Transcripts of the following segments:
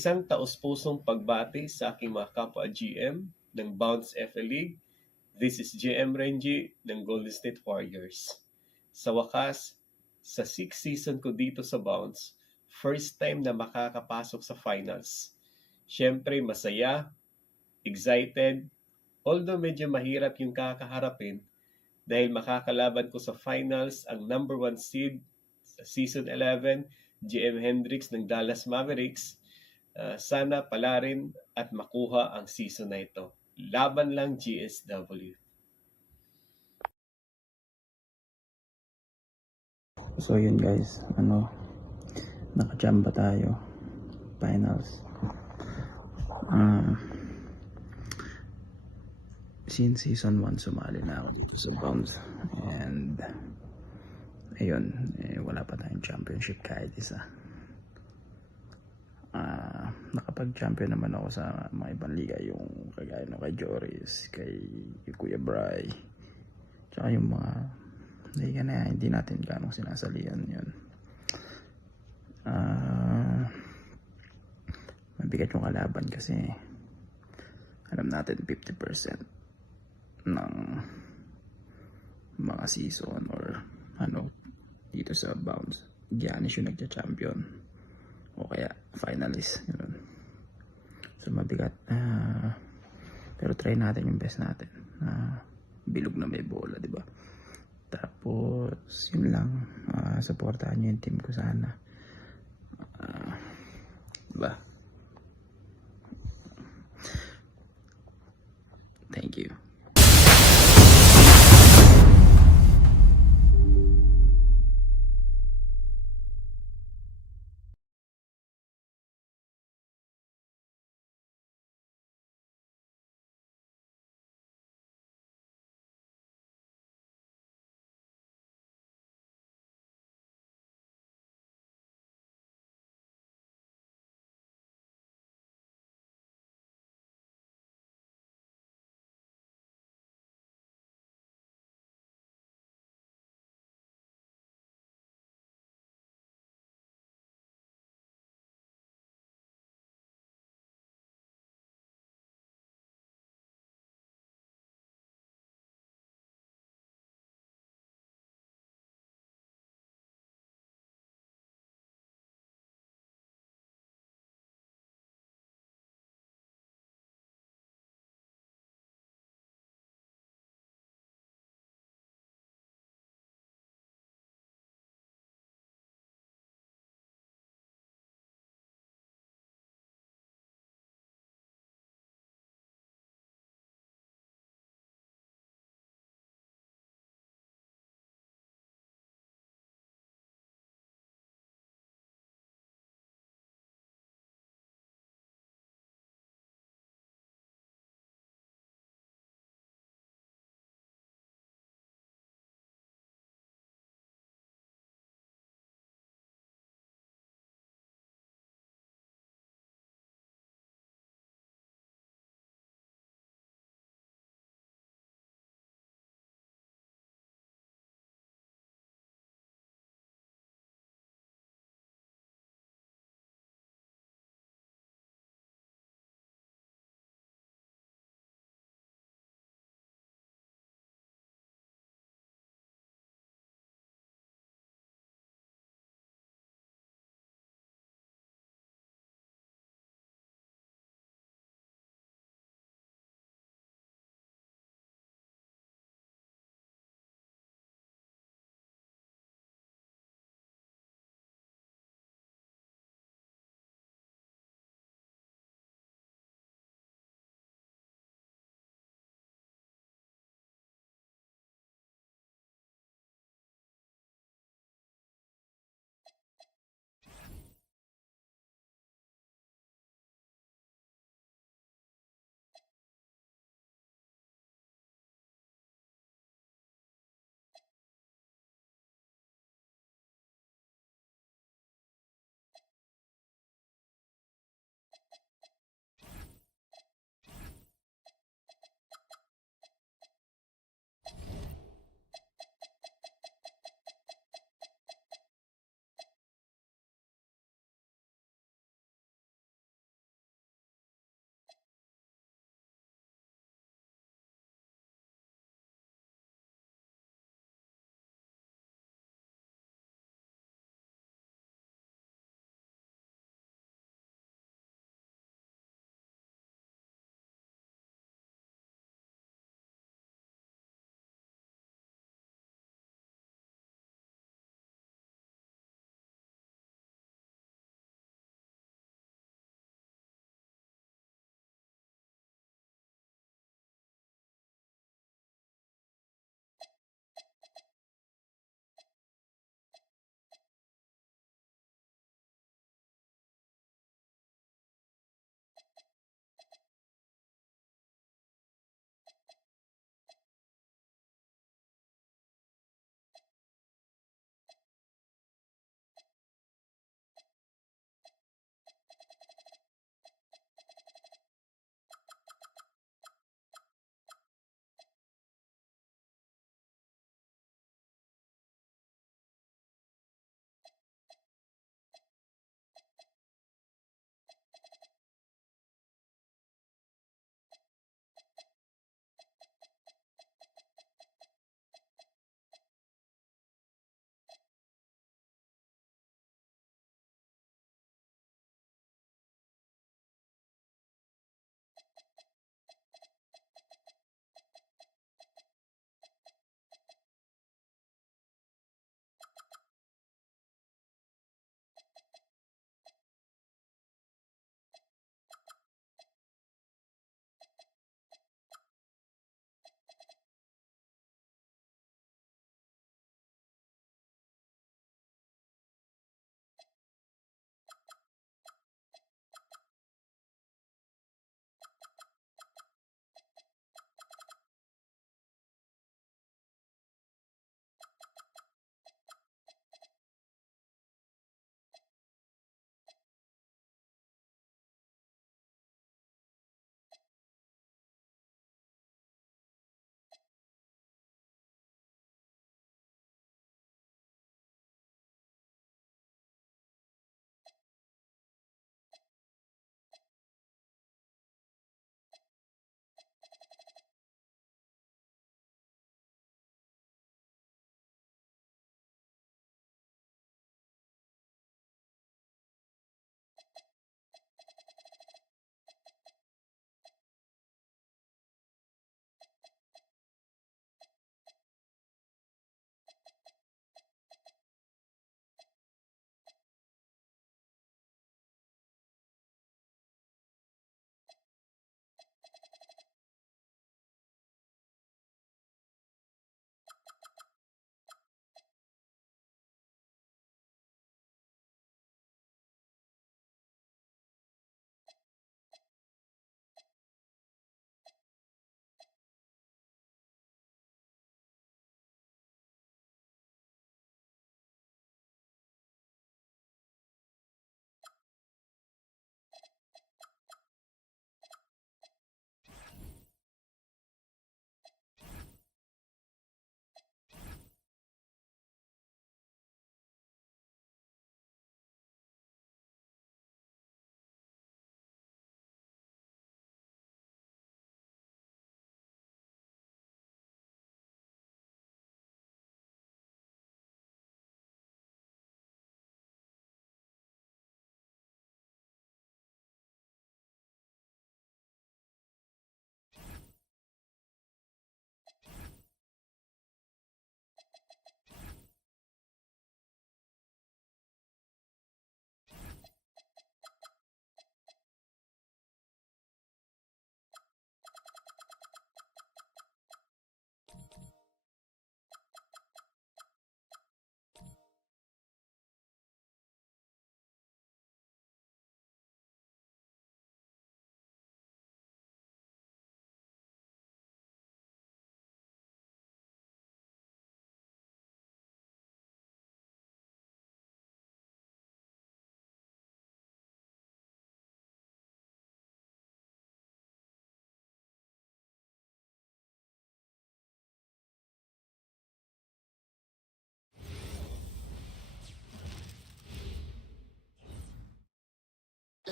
Isang taus-pusong pagbati sa aking mga kapwa GM ng Bounce FA League. This is GM Renji ng Golden State Warriors. Sa wakas, sa 6th season ko dito sa Bounce, first time na makakapasok sa finals. Siyempre masaya, excited, although medyo mahirap yung kakaharapin dahil makakalaban ko sa finals ang number 1 seed sa season 11, GM Hendricks ng Dallas Mavericks. Sana pala rin at makuha ang season na ito. Laban lang GSW. So yun guys, nakachamba tayo. Finals. Since season 1 sumali na ako dito sa Bounce. And ayun, wala pa tayong championship kahit isa. Nakapag-champion naman ako sa mga ibang liga, yung kagaya no kay Joris, kay Kuya Bry, tsaka yung mga liga na hindi natin ganong sinasalihan yun. Mabigat yung kalaban kasi alam natin 50% ng mga season or dito sa Bounce, Giannis yung nagcha-champion o kaya finalist, yun. So mabigat, pero try natin yung best natin. Bilog na may bola, di ba? Tapos yun lang, supportahan nyo yung team ko sana, diba? Thank you.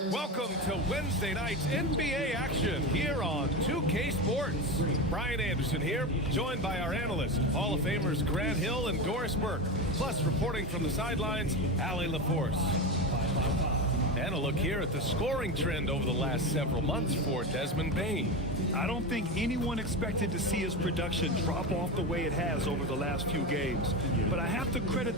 Welcome to Wednesday night's NBA action here on 2K Sports. Brian Anderson here, joined by our analysts, Hall of Famers Grant Hill and Doris Burke, plus reporting from the sidelines, Allie LaForce. And a look here at the scoring trend over the last several months for Desmond Bane. I don't think anyone expected to see his production drop off the way it has over the last few games, but I have to credit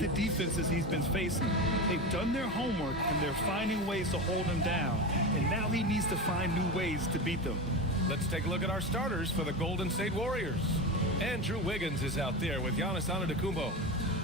the defenses he's been facing. They've done their homework and they're finding ways to hold him down. And now he needs to find new ways to beat them. Let's take a look at our starters for the Golden State Warriors. Andrew Wiggins is out there with Giannis Antetokounmpo.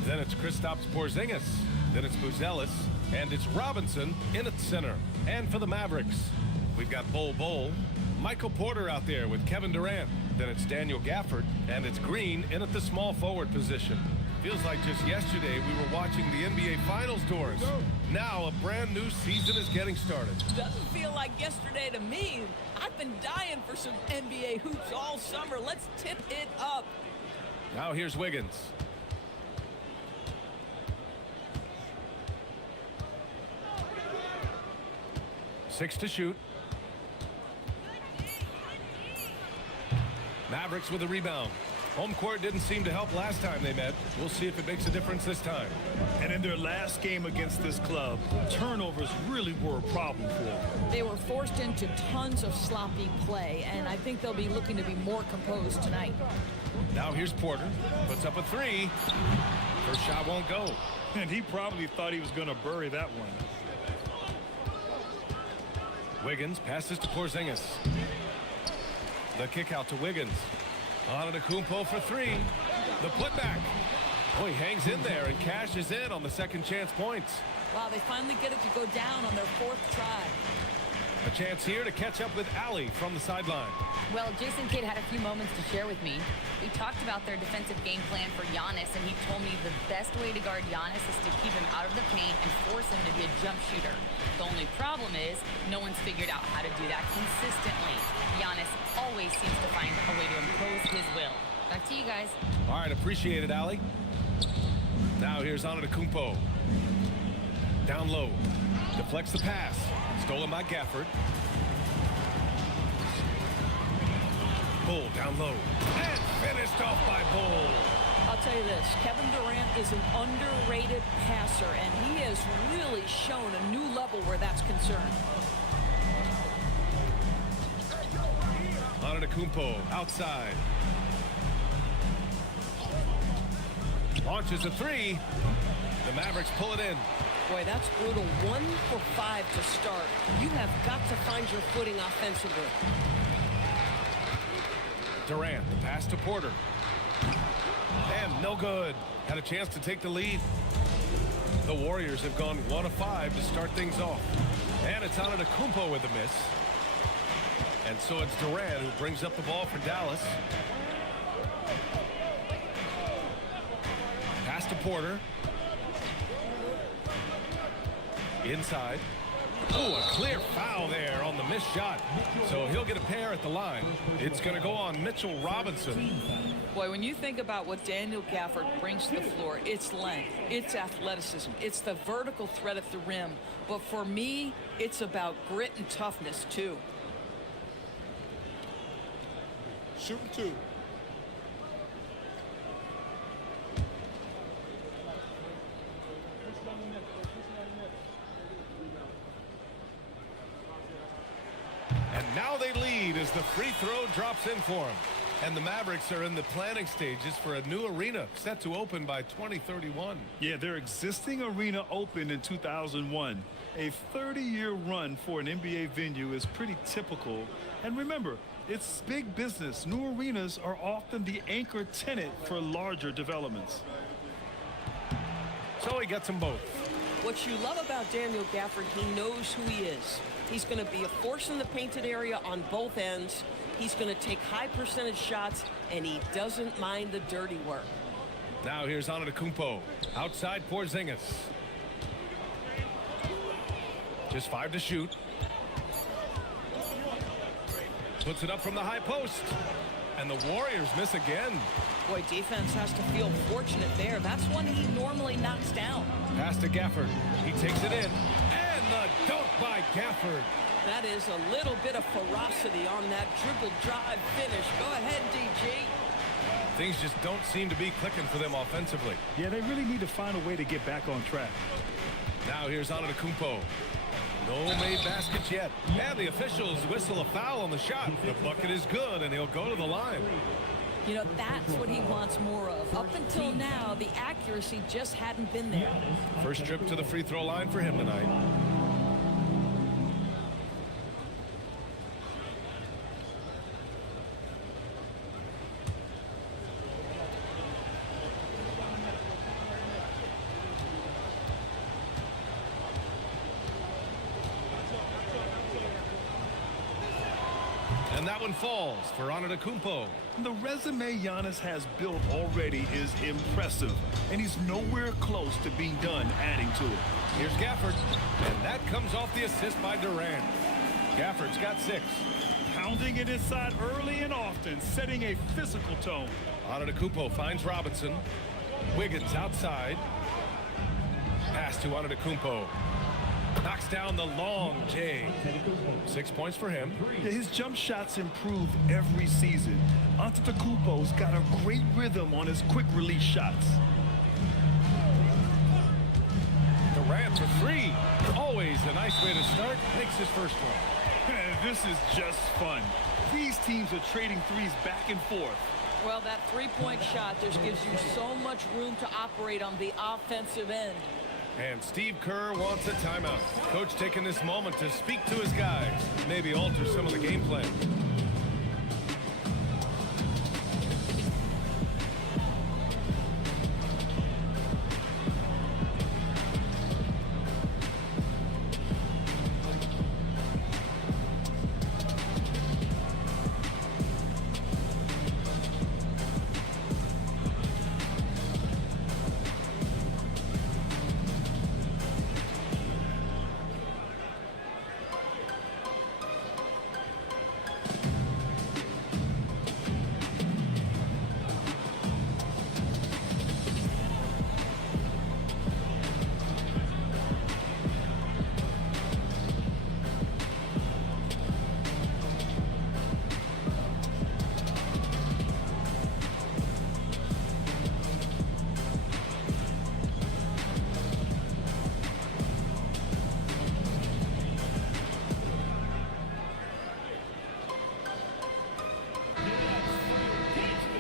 Then it's Kristaps Porzingis. Then it's Buzelis. And it's Robinson in at center. And for the Mavericks, we've got Bol, Michael Porter out there with Kevin Durant. Then it's Daniel Gafford. And it's Green in at the small forward position. Feels like just yesterday we were watching the NBA Finals, Doris. Now a brand new season is getting started. Doesn't feel like yesterday to me. I've been dying for some NBA hoops all summer. Let's tip it up. Now here's Wiggins. Six to shoot. Mavericks with a rebound. Home court didn't seem to help last time they met. We'll see if it makes a difference this time. And in their last game against this club, turnovers really were a problem for them. They were forced into tons of sloppy play, and I think they'll be looking to be more composed tonight. Now here's Porter. Puts up a three. First shot won't go. And he probably thought he was going to bury that one. Wiggins passes to Porzingis. The kick out to Wiggins. Antetokounmpo for three. The putback. Oh, he hangs in there and cashes in on the second chance points. Wow, they finally get it to go down on their fourth try. A chance here to catch up with Allie from the sideline. Well, Jason Kidd had a few moments to share with me. We talked about their defensive game plan for Giannis, and he told me the best way to guard Giannis is to keep him out of the paint and force him to be a jump shooter. The only problem is no one's figured out how to do that consistently. Giannis always seems to find a way to impose his will. Back to you guys. All right, appreciate it, Allie. Now here's Antetokounmpo. Down low. Deflects the pass. Stolen by Gafford. Bull down low. And finished off by Bull. I'll tell you this, Kevin Durant is an underrated passer, and he has really shown a new level where that's concerned. Antetokounmpo outside. Launches a three. The Mavericks pull it in. Boy, that's brutal. 1 for 5 to start. You have got to find your footing offensively. Durant, the pass to Porter. And no good. Had a chance to take the lead. The Warriors have gone 1 of 5 to start things off. And it's Antetokounmpo with a miss. And so it's Durant who brings up the ball for Dallas. Pass to Porter. Inside. Oh, a clear foul there on the missed shot. So he'll get a pair at the line. It's going to go on Mitchell Robinson. Boy, when you think about what Daniel Gafford brings to the floor, it's length, it's athleticism, it's the vertical threat at the rim. But for me, it's about grit and toughness, too. Shooting two. And now they lead as the free throw drops in for them. And the Mavericks are in the planning stages for a new arena set to open by 2031. Yeah, their existing arena opened in 2001. A 30-year run for an NBA venue is pretty typical. And remember, it's big business. New arenas are often the anchor tenant for larger developments. So he gets them both. What you love about Daniel Gafford, he knows who he is. He's going to be a force in the painted area on both ends. He's going to take high percentage shots, and he doesn't mind the dirty work. Now here's Antetokounmpo. Outside Porzingis. Just 5 to shoot. Puts it up from the high post. And the Warriors miss again. Boy, defense has to feel fortunate there. That's one he normally knocks down. Pass to Gafford. He takes it in. And the dunk by Gafford. That is a little bit of ferocity on that dribble drive finish. Go ahead, DG. Things just don't seem to be clicking for them offensively. Yeah, they really need to find a way to get back on track. Now here's Antetokounmpo. No made baskets yet. And the officials whistle a foul on the shot. The bucket is good, and he'll go to the line. You know, that's what he wants more of. Up until now, the accuracy just hadn't been there. First trip to the free throw line for him tonight. And that one falls for Antetokounmpo. The resume Giannis has built already is impressive, and he's nowhere close to being done adding to it. Here's Gafford, and that comes off the assist by Durant. Gafford's got 6. Pounding it inside early and often, setting a physical tone. Antetokounmpo finds Robinson. Wiggins outside. Pass to Antetokounmpo. Knocks down the long J. 6 points for him. Yeah, his jump shots improve every season. Antetokounmpo's got a great rhythm on his quick release shots. Durant for 3. Always a nice way to start. Makes his first one. This is just fun. These teams are trading threes back and forth. Well, that three-point shot just gives you so much room to operate on the offensive end. And Steve Kerr wants a timeout. Coach taking this moment to speak to his guys. Maybe alter some of the game plan.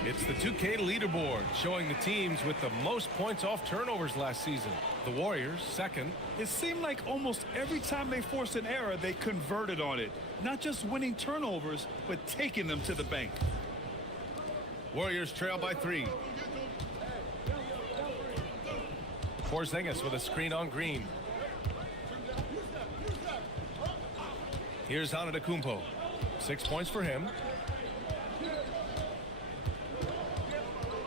It's the 2K leaderboard showing the teams with the most points off turnovers last season. The Warriors, second. It seemed like almost every time they forced an error, they converted on it. Not just winning turnovers, but taking them to the bank. Warriors trail by 3. Porzingis with a screen on Green. Here's Antetokounmpo. 6 points for him.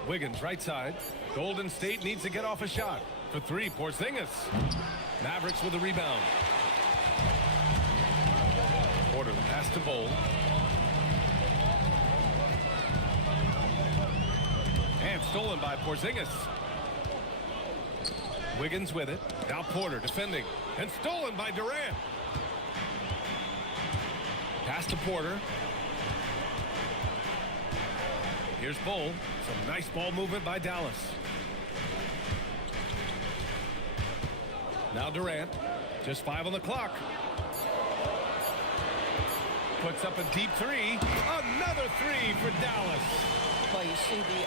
Wiggins right side. Golden State needs to get off a shot. For 3, Porzingis. Mavericks with a rebound. Porter, the pass to Bowl. And stolen by Porzingis. Wiggins with it. Now Porter defending. And stolen by Durant. Pass to Porter. Here's Bowl. Some nice ball movement by Dallas. Now Durant. Just 5 on the clock. Puts up a deep three. Another three for Dallas. Well, you see the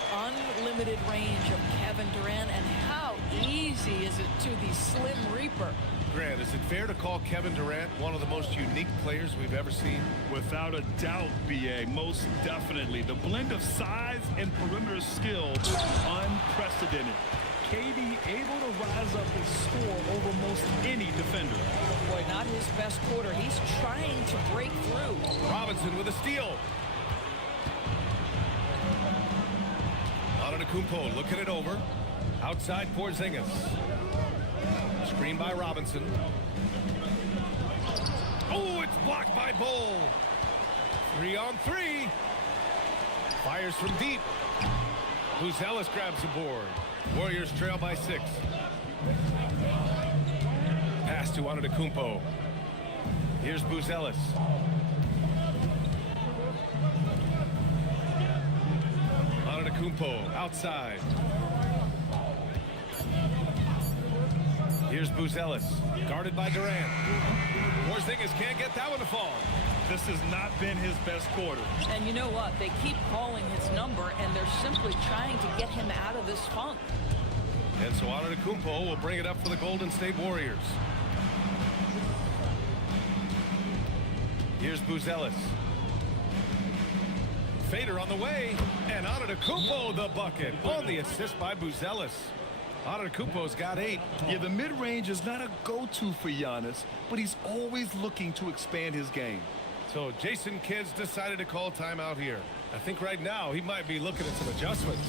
unlimited range of Kevin Durant, and how easy is it to the Slim Reaper? Grant, is it fair to call Kevin Durant one of the most unique players we've ever seen? Without a doubt, B.A., most definitely. The blend of size and perimeter skill is unprecedented. KD able to rise up and score over most any defender. Boy, not his best quarter. He's trying to break through. Robinson with a steal. Antetokounmpo looking it over. Outside Porzingis. Screen by Robinson. Oh, it's blocked by Bowl. 3 on 3. Fires from deep. Buzelis grabs the board. Warriors trail by 6. Pass to Antetokounmpo. Here's Buzelis. Antetokounmpo outside. Here's Buzelis, guarded by Durant. Porzingis can't get that one to fall. This has not been his best quarter. And you know what? They keep calling his number, and they're simply trying to get him out of this funk. And so Antetokounmpo will bring it up for the Golden State Warriors. Here's Buzelis. Fader on the way, and Antetokounmpo the bucket on the assist by Buzelis. Antetokounmpo's got 8. Yeah, the mid-range is not a go-to for Giannis, but he's always looking to expand his game. So Jason Kidd's decided to call timeout here. I think right now he might be looking at some adjustments.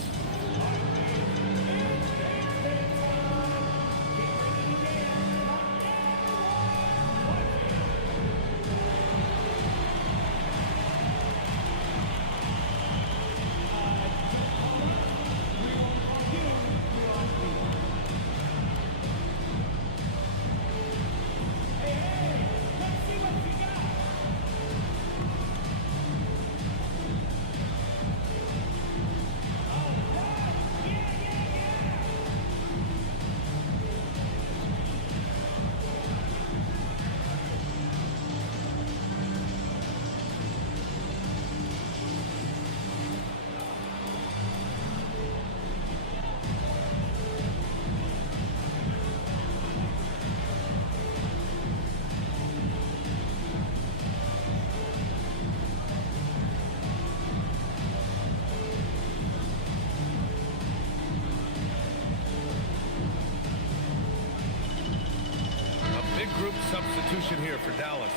Group substitution here for Dallas.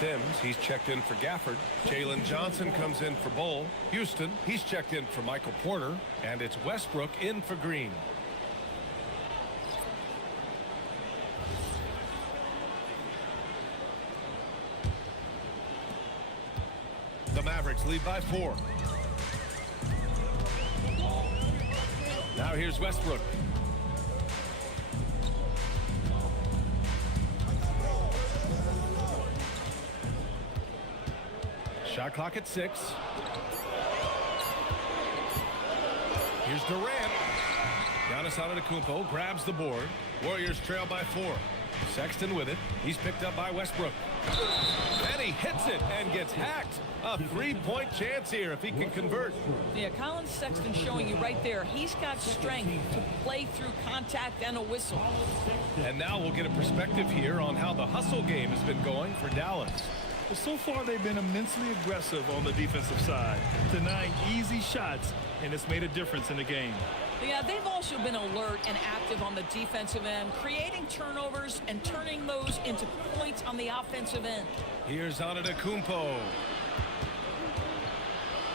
Sims, he's checked in for Gafford. Jalen Johnson comes in for Bowl. Houston, he's checked in for Michael Porter. And it's Westbrook in for Green. The Mavericks lead by 4. Now here's Westbrook. Shot clock at 6. Here's Durant. Giannis Antetokounmpo grabs the board. Warriors trail by 4. Sexton with it. He's picked up by Westbrook. And he hits it and gets hacked. A 3-point chance here if he can convert. Yeah, Colin Sexton showing you right there. He's got strength to play through contact and a whistle. And now we'll get a perspective here on how the hustle game has been going for Dallas. So far, they've been immensely aggressive on the defensive side, denying easy shots, and it's made a difference in the game. Yeah, they've also been alert and active on the defensive end, creating turnovers and turning those into points on the offensive end. Here's Antetokounmpo.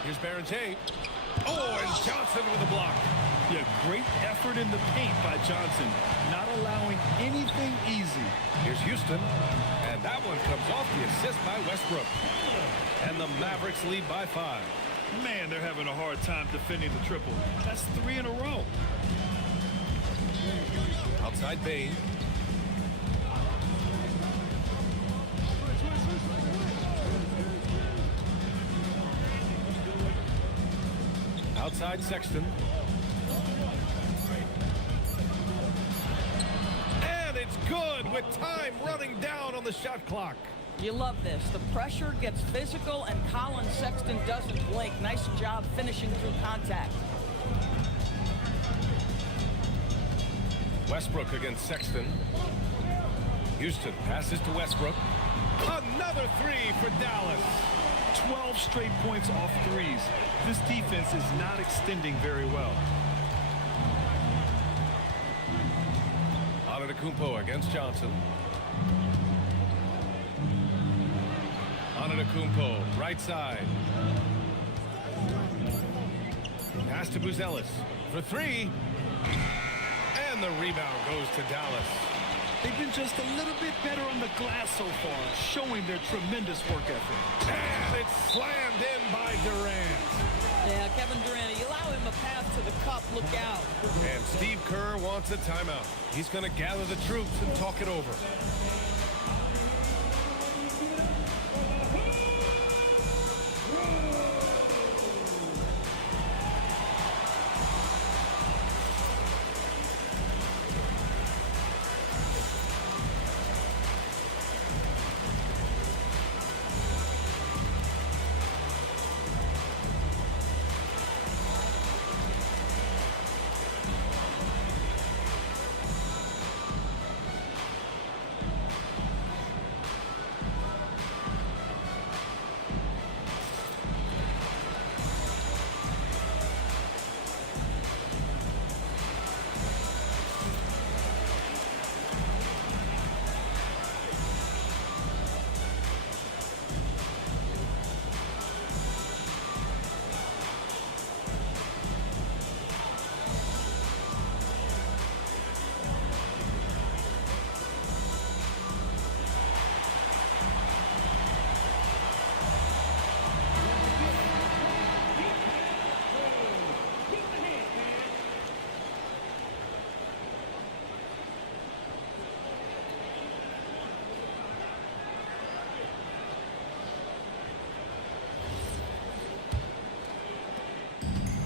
Here's Barrett. Oh, and Johnson with a block. Yeah, great effort in the paint by Johnson, not allowing anything easy. Here's Houston, and That one comes off the assist by Westbrook. And the Mavericks lead by 5. Man, they're having a hard time defending the triple. That's 3 in a row. Outside Bain. Outside Sexton. And it's good with time running down on the shot clock. You love this. The pressure gets physical, and Colin Sexton doesn't blink. Nice job finishing through contact. Westbrook against Sexton. Houston passes to Westbrook. Another 3 for Dallas. 12 straight points off threes. This defense is not extending very well. Antetokounmpo against Johnson. Antetokounmpo, right side. Pass to Buzelis for 3. And the rebound goes to Dallas. They've been just a little bit better on the glass so far, showing their tremendous work ethic. And it's slammed in by Durant. Yeah, Kevin Durant, you allow him a path to the cup, look out. And Steve Kerr wants a timeout. He's going to gather the troops and talk it over.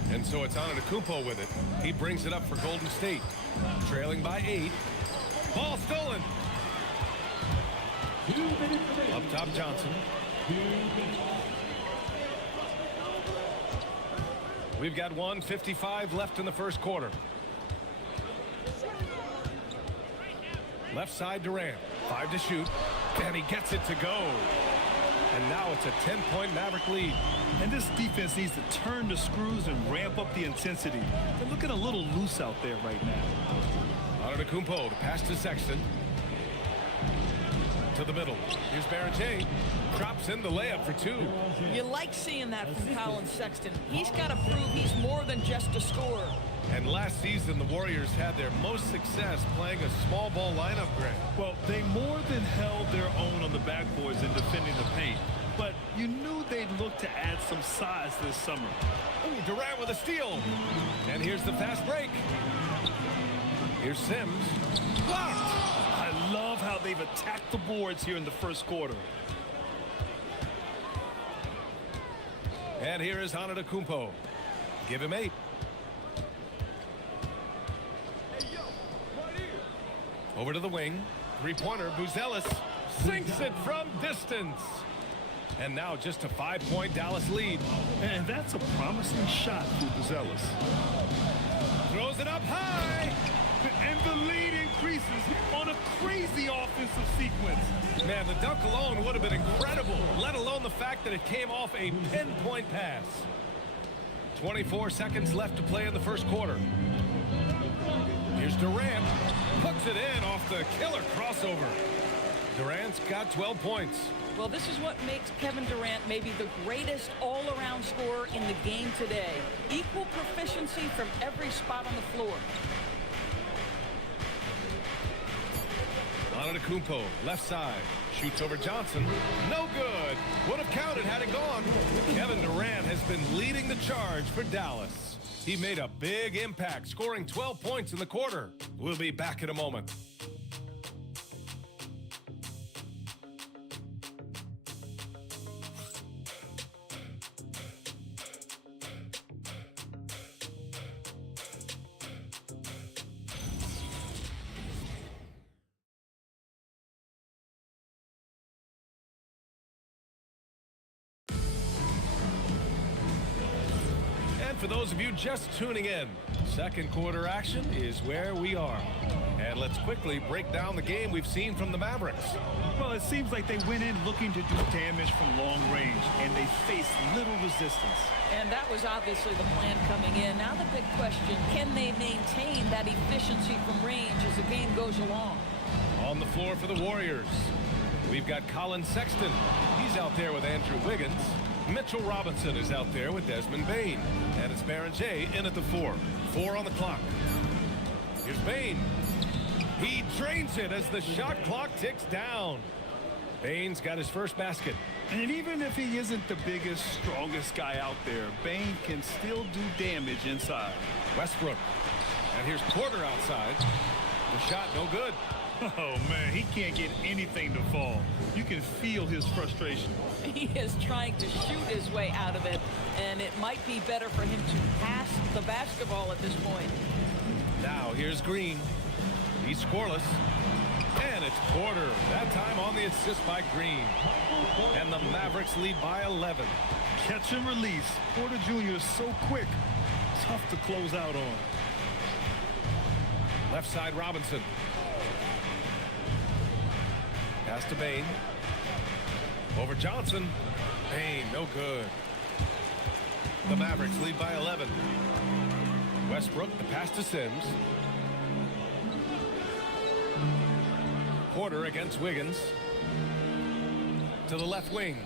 And so it's Antetokounmpo with it. He brings it up for Golden State. Trailing by 8. Ball stolen. Up top, Johnson. We've got 1:55 left in the first quarter. Left side, Durant. 5 to shoot. And he gets it to go. And now it's a 10-point Maverick lead. And this defense needs to turn the screws and ramp up the intensity. They're looking a little loose out there right now. Antetokounmpo to pass to Sexton. To the middle. Here's Barrett. Drops in the layup for 2. You like seeing that from Colin Sexton. He's got to prove he's more than just a scorer. And last season, the Warriors had their most success playing a small ball lineup, Greg. Well, they more than held their own on the backboards in defending the paint. But you knew they'd look to add some size this summer. Ooh, Durant with a steal. And here's the fast break. Here's Sims. Blocked. I love how they've attacked the boards here in the first quarter. And here is Antetokounmpo. Give him 8. Over to the wing. 3-pointer. Buzelis sinks it from distance. And now just a 5-point Dallas lead. And that's a promising shot for Buzelis. Throws it up high. And the lead increases on a crazy offensive sequence. Man, the dunk alone would have been incredible, let alone the fact that it came off a pinpoint pass. 24 seconds left to play in the first quarter. Here's Durant. Puts it in off the killer crossover. Durant's got 12 points. Well, this is what makes Kevin Durant maybe the greatest all-around scorer in the game today. Equal proficiency from every spot on the floor. Antetokounmpo, left side, shoots over Johnson. No good. Would have counted had it gone. Kevin Durant has been leading the charge for Dallas. He made a big impact, scoring 12 points in the quarter. We'll be back in a moment. And for those of you just tuning in, second quarter action is where we are. And let's quickly break down the game we've seen from the Mavericks. Well, it seems like they went in looking to do damage from long range, and they faced little resistance. And that was obviously the plan coming in. Now the big question, can they maintain that efficiency from range as the game goes along? On the floor for the Warriors, we've got Colin Sexton. He's out there with Andrew Wiggins. Mitchell Robinson is out there with Desmond Bane. And it's Baron J in at the 4. 4 on the clock. Here's Bane. He drains it as the shot clock ticks down. Bane's got his first basket. And even if he isn't the biggest, strongest guy out there, Bane can still do damage inside. Westbrook. And here's Porter outside. The shot no good. Oh, man, he can't get anything to fall. You can feel his frustration. He is trying to shoot his way out of it, and it might be better for him to pass the basketball at this point. Now here's Green. He's scoreless. And it's Porter. That time on the assist by Green. And the Mavericks lead by 11. Catch and release. Porter Jr. is so quick. Tough to close out on. Left side Robinson. Pass to Bane. Over Johnson. Bane, no good. The Mavericks lead by 11. Westbrook, the pass to Sims. Porter against Wiggins. To the left wing.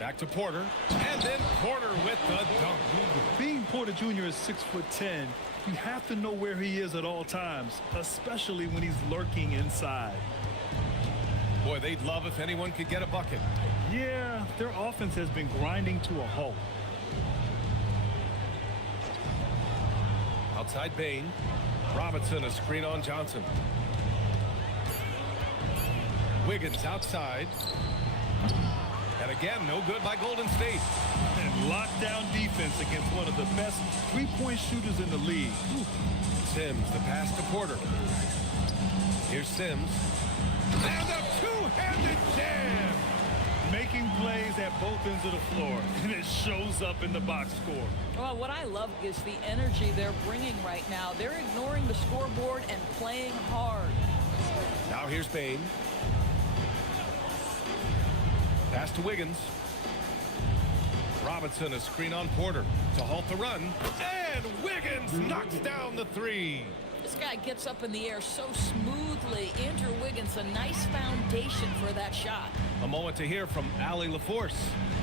Back to Porter. And then Porter with the dunk. Being Porter Jr. is 6'10", you have to know where he is at all times, especially when he's lurking inside. Boy, they'd love if anyone could get a bucket. Yeah, their offense has been grinding to a halt. Outside Bane. Robinson, a screen on Johnson. Wiggins outside. And again, no good by Golden State. And lockdown defense against one of the best three-point shooters in the league. Sims, the pass to Porter. Here's Sims. And a two-handed jam! Making plays at both ends of the floor, and it shows up in the box score. Well, what I love is the energy they're bringing right now. They're ignoring the scoreboard and playing hard. Now here's Bane. Pass to Wiggins. Robinson, a screen on Porter to halt the run. And Wiggins knocks down the three. This guy gets up in the air so smoothly. Andrew Wiggins, a nice foundation for that shot. A moment to hear from Allie LaForce.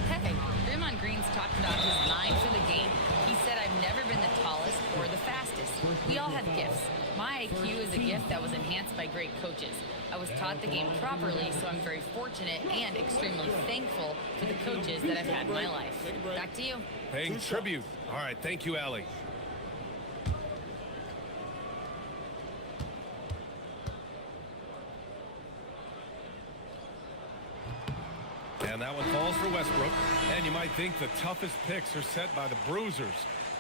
Hey, Draymond Green's talked about his mind for the game. He said, I've never been the tallest or the fastest. We all have gifts. My IQ is a gift that was enhanced by great coaches. I was taught the game properly, so I'm very fortunate and extremely thankful for the coaches that I've had in my life. Back to you. Paying tribute. All right, thank you, Allie. And that one falls for Westbrook. And you might think the toughest picks are set by the bruisers.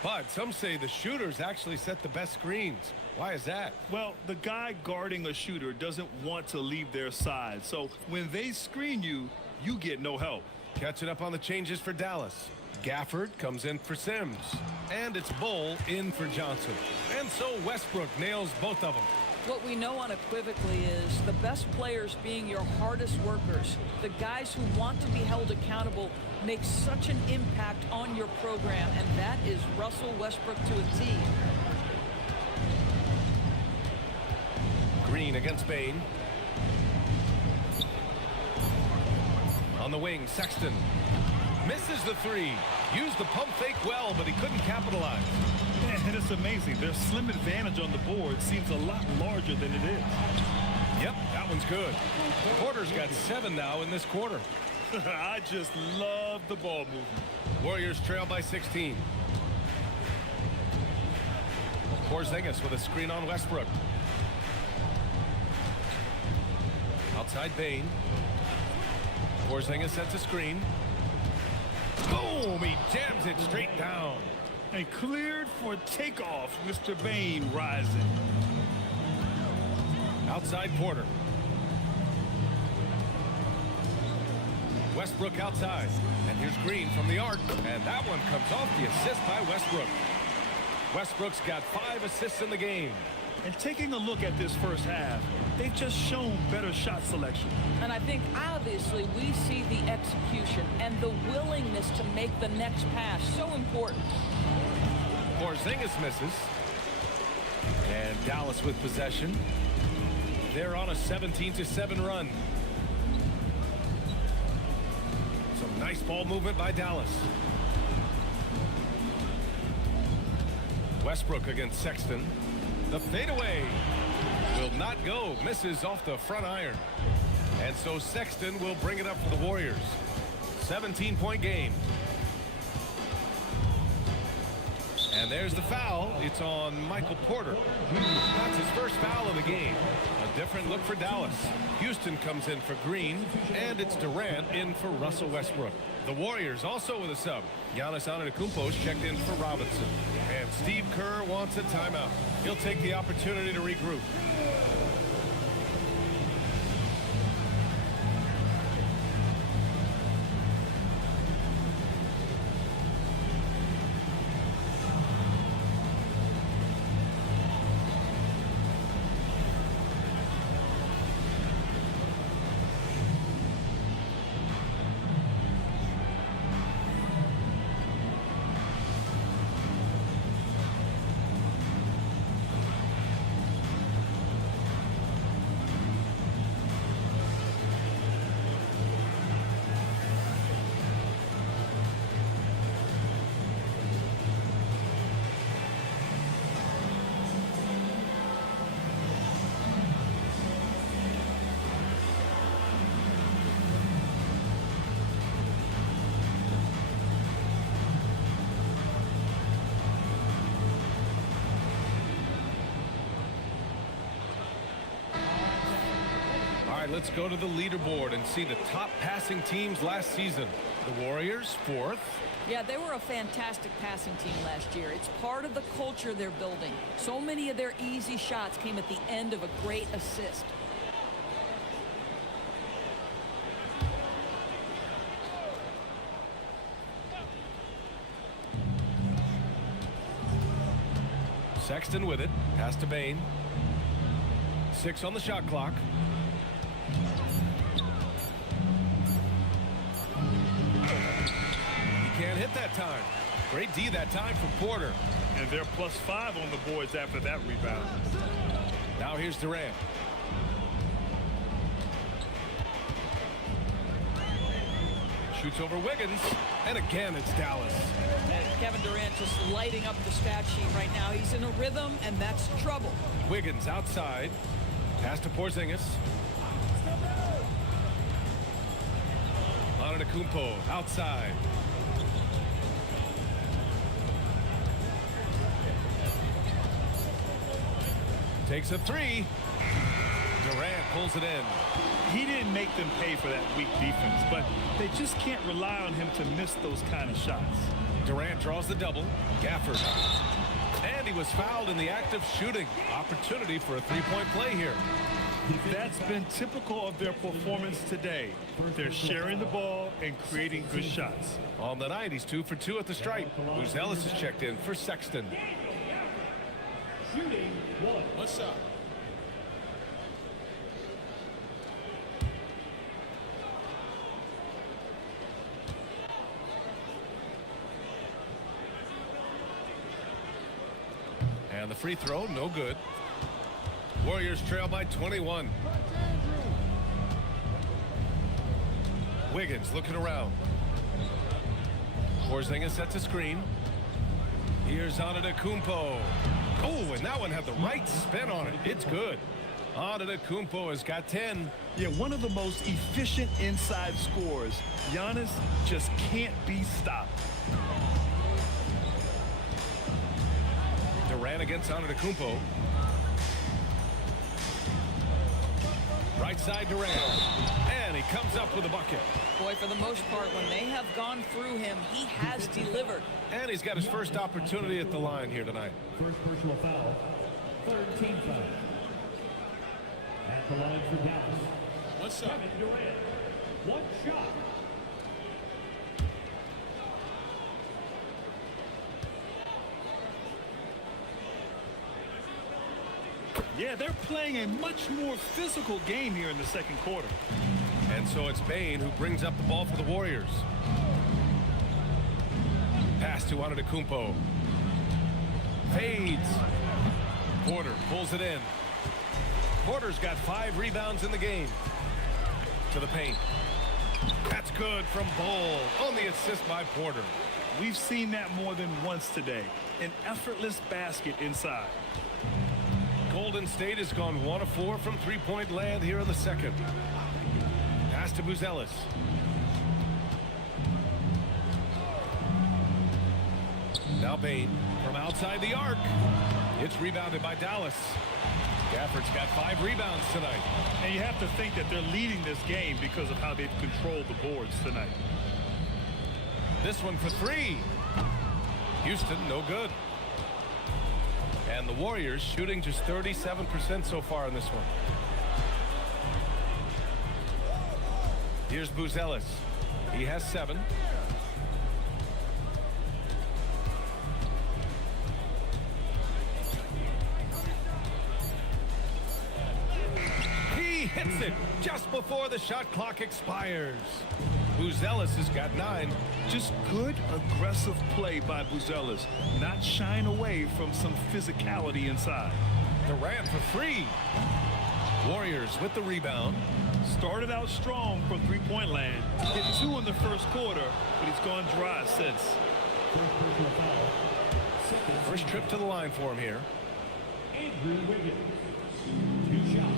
But some say the shooters actually set the best screens. Why is that? Well, the guy guarding a shooter doesn't want to leave their side. So when they screen you, you get no help. Catching up on the changes for Dallas. Gafford comes in for Sims. And it's Bull in for Johnson. And so Westbrook nails both of them. What we know unequivocally is the best players being your hardest workers, the guys who want to be held accountable, make such an impact on your program, and that is Russell Westbrook to a T. Green against Bane. On the wing, Sexton. Misses the three. Used the pump fake well, but he couldn't capitalize. And it's amazing. Their slim advantage on the board seems a lot larger than it is. Yep, that one's good. Porter's got 7 now in this quarter. I just love the ball movement. Warriors trail by 16. Porzingis with a screen on Westbrook. Outside Bane. Porzingis sets a screen. Boom! He jams it straight down. And cleared for takeoff. Mr. Bane rising. Outside Porter. Westbrook outside. And here's Green from the arc. And that one comes off the assist by Westbrook. Westbrook's got 5 assists in the game. And taking a look at this first half, they've just shown better shot selection. And I think obviously we see the execution and the willingness to make the next pass so important. Porzingis misses. And Dallas with possession. They're on a 17-7 run. Some nice ball movement by Dallas. Westbrook against Sexton. The fadeaway will not go. Misses off the front iron. And so Sexton will bring it up for the Warriors. 17-point game. And there's the foul. It's on Michael Porter. That's his first foul of the game. A different look for Dallas. Houston comes in for Green, and it's Durant in for Russell Westbrook. The Warriors also with a sub. Giannis Antetokounmpo's checked in for Robinson. And Steve Kerr wants a timeout. He'll take the opportunity to regroup. Let's go to the leaderboard and see the top passing teams last season. The Warriors, 4th. Yeah, they were a fantastic passing team last year. It's part of the culture they're building. So many of their easy shots came at the end of a great assist. Sexton with it. Pass to Bane. 6 on the shot clock. Can't hit that time. Great D that time for Porter. And they're +5 on the boards after that rebound. Now here's Durant. Shoots over Wiggins. And again it's Dallas. And Kevin Durant just lighting up the stat sheet right now. He's in a rhythm, and that's trouble. Wiggins outside. Pass to Porzingis. Antetokounmpo outside. Takes a 3. Durant pulls it in. He didn't make them pay for that weak defense, but they just can't rely on him to miss those kind of shots. Durant draws the double. Gafford. And he was fouled in the act of shooting. Opportunity for a 3-point play here. That's been typical of their performance today. They're sharing the ball and creating good shots. On the night, he's 2 for 2 at the stripe. Ellis is checked in for Sexton. Shooting 1 shot. And the free throw, no good. Warriors trail by 21. Wiggins looking around. Porzingis sets a screen. Here's Antetokounmpo. Oh, and that one had the right spin on it. It's good. Antetokounmpo has got 10. Yeah, one of the most efficient inside scorers. Giannis just can't be stopped. Durant against Antetokounmpo. Right side Durant. And he comes up with a bucket. Boy, for the most part, when they have gone through him, he has delivered. And he's got his first opportunity at the line here tonight. First personal foul. Third team foul. At the line for Dallas. What's up? Kevin Durant. One shot. Yeah, they're playing a much more physical game here in the second quarter. And so it's Bane who brings up the ball for the Warriors. Pass to Antetokounmpo. Fades. Porter pulls it in. Porter's got 5 rebounds in the game. To the paint. That's good from Bull. On the assist by Porter. We've seen that more than once today. An effortless basket inside. Golden State has gone 1 of 4 from three-point land here in the second. Pass to Buzelis. Now Bane from outside the arc. It's rebounded by Dallas. Gafford's got 5 rebounds tonight. And you have to think that they're leading this game because of how they've controlled the boards tonight. This one for 3. Houston, no good. And the Warriors shooting just 37% so far in this one. Here's Buzelis. He has 7. He hits it just before the shot clock expires. Buzelis has got 9. Just good, aggressive play by Buzelis. Not shying away from some physicality inside. Durant for 3. Warriors with the rebound. Started out strong from three-point land. Hit 2 in the first quarter, but he's gone dry since. First personal foul. First trip to the line for him here. Andrew Wiggins. 2 shots.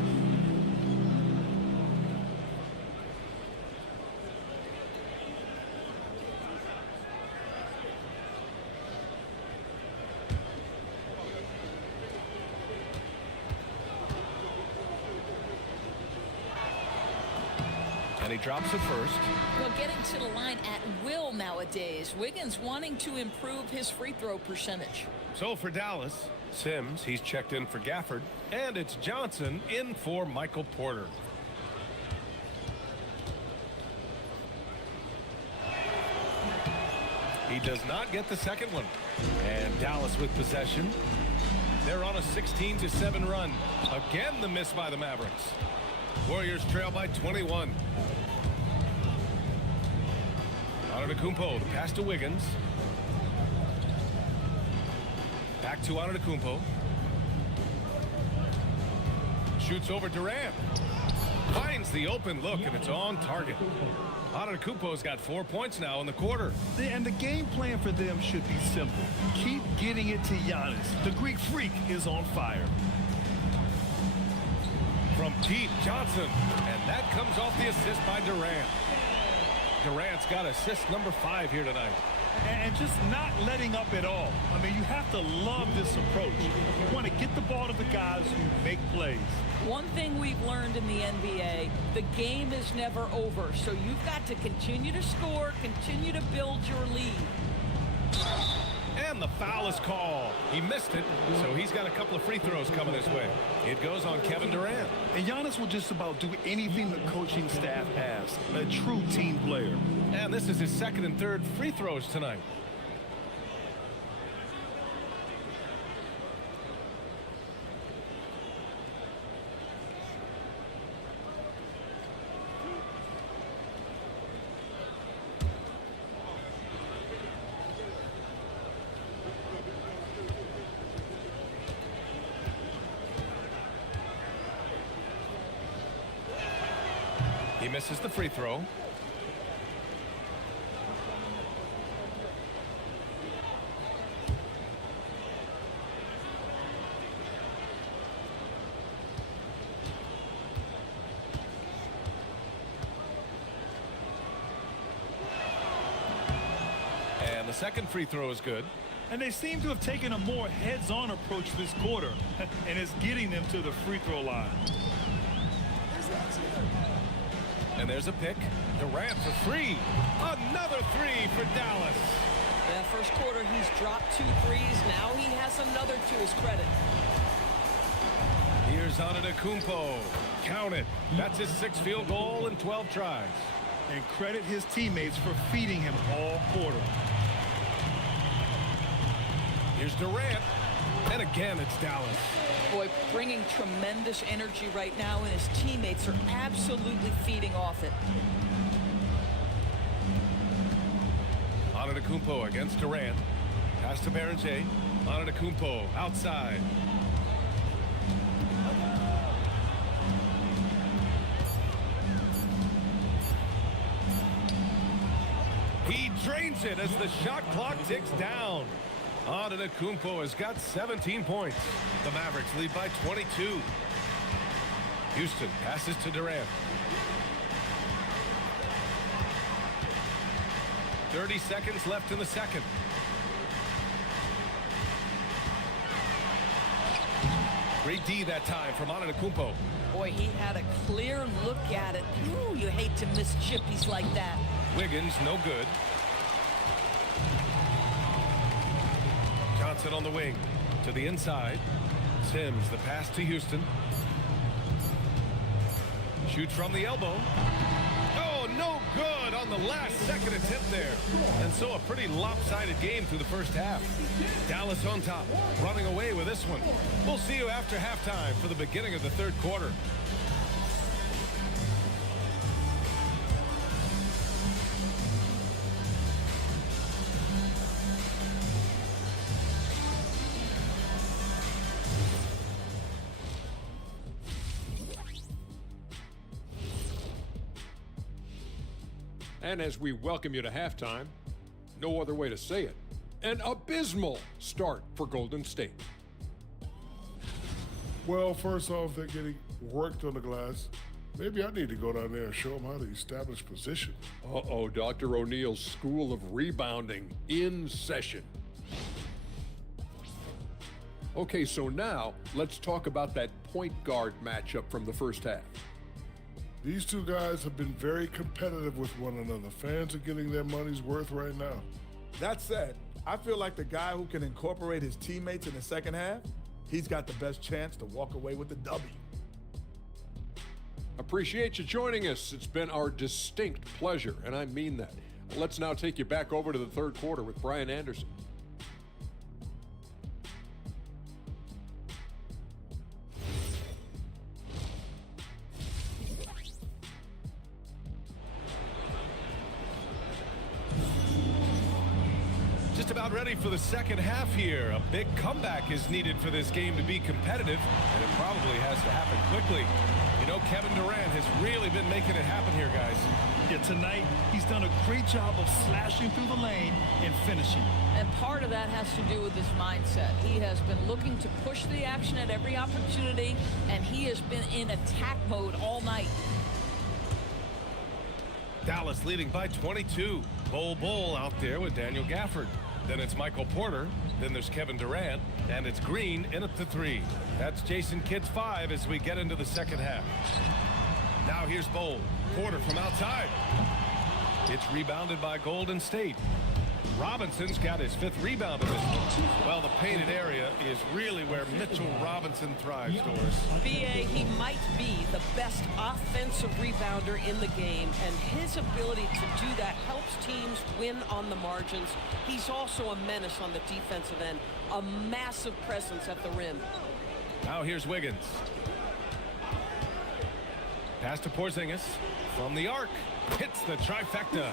And he drops it first. Well, getting to the line at will nowadays. Wiggins wanting to improve his free throw percentage. So for Dallas, Sims, he's checked in for Gafford. And it's Johnson in for Michael Porter. He does not get the second one. And Dallas with possession. They're on a 16-7 run. Again, the miss by the Mavericks. Warriors trail by 21. Antetokounmpo, the pass to Wiggins. Back to Antetokounmpo. Shoots over Durant. Finds the open look, and it's on target. Antetokounmpo's got 4 points now in the quarter. And the game plan for them should be simple. Keep getting it to Giannis. The Greek freak is on fire. From deep, Johnson. And that comes off the assist by Durant. Durant's got assist number 5 here tonight. And just not letting up at all. I mean, you have to love this approach. You want to get the ball to the guys who make plays. One thing we've learned in the NBA, the game is never over. So you've got to continue to score, continue to build your lead. And the foul is called. He missed it, so he's got a couple of free throws coming his way. It goes on Kevin Durant. And Giannis will just about do anything the coaching staff asks. A true team player. And this is his second and third free throws tonight. He misses the free throw. the second free throw is good. And they seem to have taken a more heads-on approach this quarter, and it's getting them to the free throw line. And there's a pick. Durant for three. Another three for Dallas. Yeah, first quarter, he's dropped 2 threes. Now he has another to his credit. Here's Antetokounmpo. Count it. That's his 6th field goal in 12 tries. And credit his teammates for feeding him all quarter. Here's Durant. And again, it's Dallas. Boy, bringing tremendous energy right now, and his teammates are absolutely feeding off it. Antetokounmpo against Durant. Pass to Berenger. Antetokounmpo outside. He drains it as the shot clock ticks down. Antetokounmpo has got 17 points. The Mavericks lead by 22. Houston passes to Durant. 30 seconds left in the second. Great D that time from Antetokounmpo. Boy, he had a clear look at it. Ooh, you hate to miss chippies like that. Wiggins, no good. Johnson on the wing. To the inside. Sims, the pass to Houston. Shoots from the elbow. Oh, no good on the last second attempt there. And so a pretty lopsided game through the first half. Dallas on top, running away with this one. We'll see you after halftime for the beginning of the third quarter. And as we welcome you to halftime, no other way to say it, an abysmal start for Golden State. Well, first off, they're getting worked on the glass. Maybe I need to go down there and show them how to establish position. Uh-oh, Dr. O'Neill's School of Rebounding in session. Okay, so now let's talk about that point guard matchup from the first half. These two guys have been very competitive with one another. Fans are getting their money's worth right now. That said, I feel like the guy who can incorporate his teammates in the second half, he's got the best chance to walk away with the W. Appreciate you joining us. It's been our distinct pleasure, and I mean that. Let's now take you back over to the third quarter with Brian Anderson. Just about ready for the second half here. A big comeback is needed for this game to be competitive, and it probably has to happen quickly. You know, Kevin Durant has really been making it happen here, guys. Yeah, tonight, he's done a great job of slashing through the lane and finishing. And part of that has to do with his mindset. He has been looking to push the action at every opportunity, and he has been in attack mode all night. Dallas leading by 22. Bull out there with Daniel Gafford. Then it's Michael Porter. Then there's Kevin Durant. And it's Green in at the 3. That's Jason Kidd's 5 as we get into the second half. Now here's Bull. Porter from outside. It's rebounded by Golden State. Robinson's got his 5th rebound of this one. Well, the painted area is really where Mitchell Robinson thrives, Doris. BA, he might be the best offensive rebounder in the game, and his ability to do that helps teams win on the margins. He's also a menace on the defensive end, a massive presence at the rim. Now here's Wiggins. Pass to Porzingis from the arc. Hits the trifecta.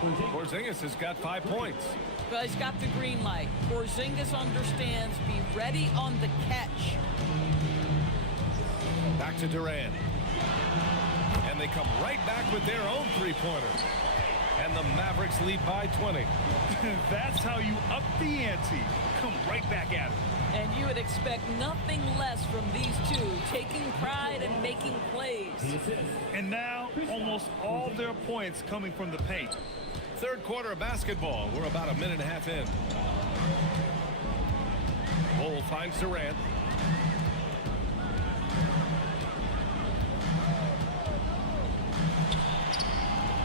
Porzingis has got 5 points. Well, he's got the green light. Porzingis understands, be ready on the catch. Back to Durant. And they come right back with their own three-pointer. And the Mavericks lead by 20. That's how you up the ante. Come right back at it. And you would expect nothing less from these two, taking pride and making plays. And now, almost all their points coming from the paint. Third quarter of basketball. We're about a minute and a half in. Bull finds Durant.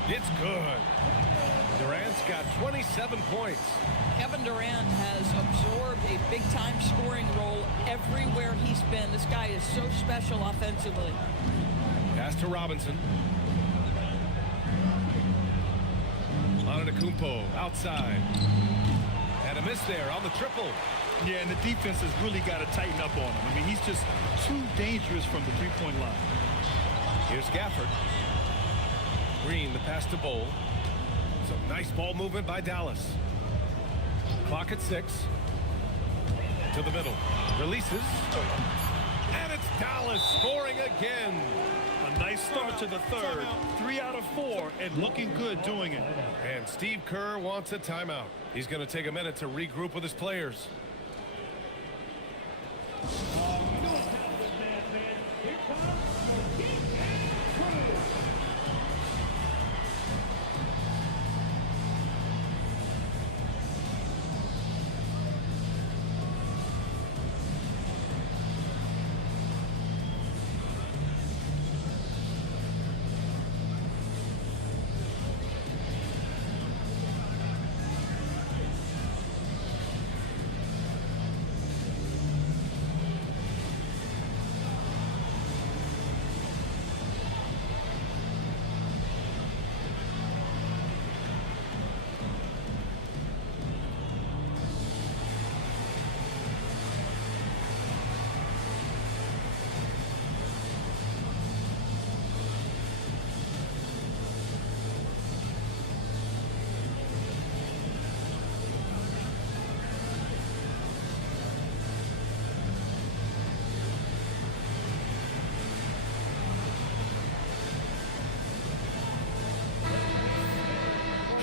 It's good. Durant's got 27 points. Kevin Durant has absorbed a big-time scoring role everywhere he's been. This guy is so special offensively. Pass to Robinson. Antetokounmpo outside. And a miss there on the triple. Yeah, and the defense has really got to tighten up on him. I mean, he's just too dangerous from the three-point line. Here's Gafford. Green, the pass to Bowl. Some nice ball movement by Dallas. Clock at 6. To the middle. Releases. And it's Dallas scoring again. A nice start to the third. 3 out of 4 and looking good doing it. And Steve Kerr wants a timeout. He's going to take a minute to regroup with his players.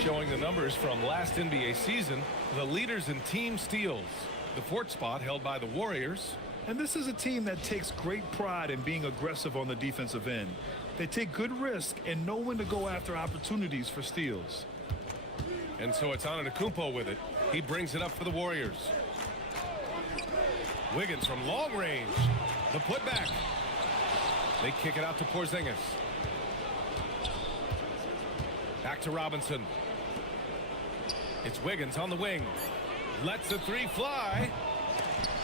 Showing the numbers from last NBA season, the leaders in team steals. The fourth spot held by the Warriors. And this is a team that takes great pride in being aggressive on the defensive end. They take good risk and know when to go after opportunities for steals. And so it's Antetokounmpo with it. He brings it up for the Warriors. Wiggins from long range. The putback. They kick it out to Porzingis. Back to Robinson. It's Wiggins on the wing. Lets the three fly.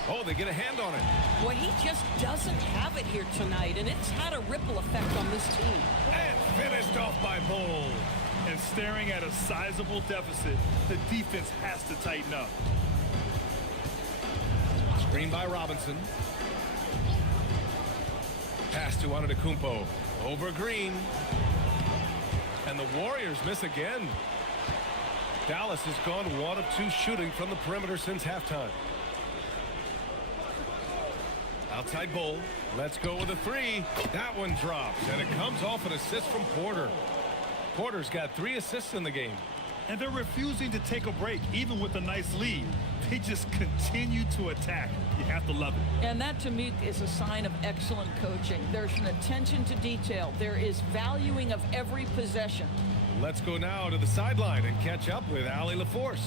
Oh, they get a hand on it. Well, he just doesn't have it here tonight, and it's had a ripple effect on this team. And finished off by Bull. And staring at a sizable deficit, the defense has to tighten up. Screen by Robinson. Pass to Antetokounmpo. Over Green. And the Warriors miss again. Dallas has gone 1 of 2 shooting from the perimeter since halftime. Outside Bull. Let's go with a 3. That one drops, and it comes off an assist from Porter. Porter's got 3 assists in the game. And they're refusing to take a break, even with a nice lead. They just continue to attack. You have to love it. And that, to me, is a sign of excellent coaching. There's an attention to detail. There is valuing of every possession. Let's go now to the sideline and catch up with Allie LaForce.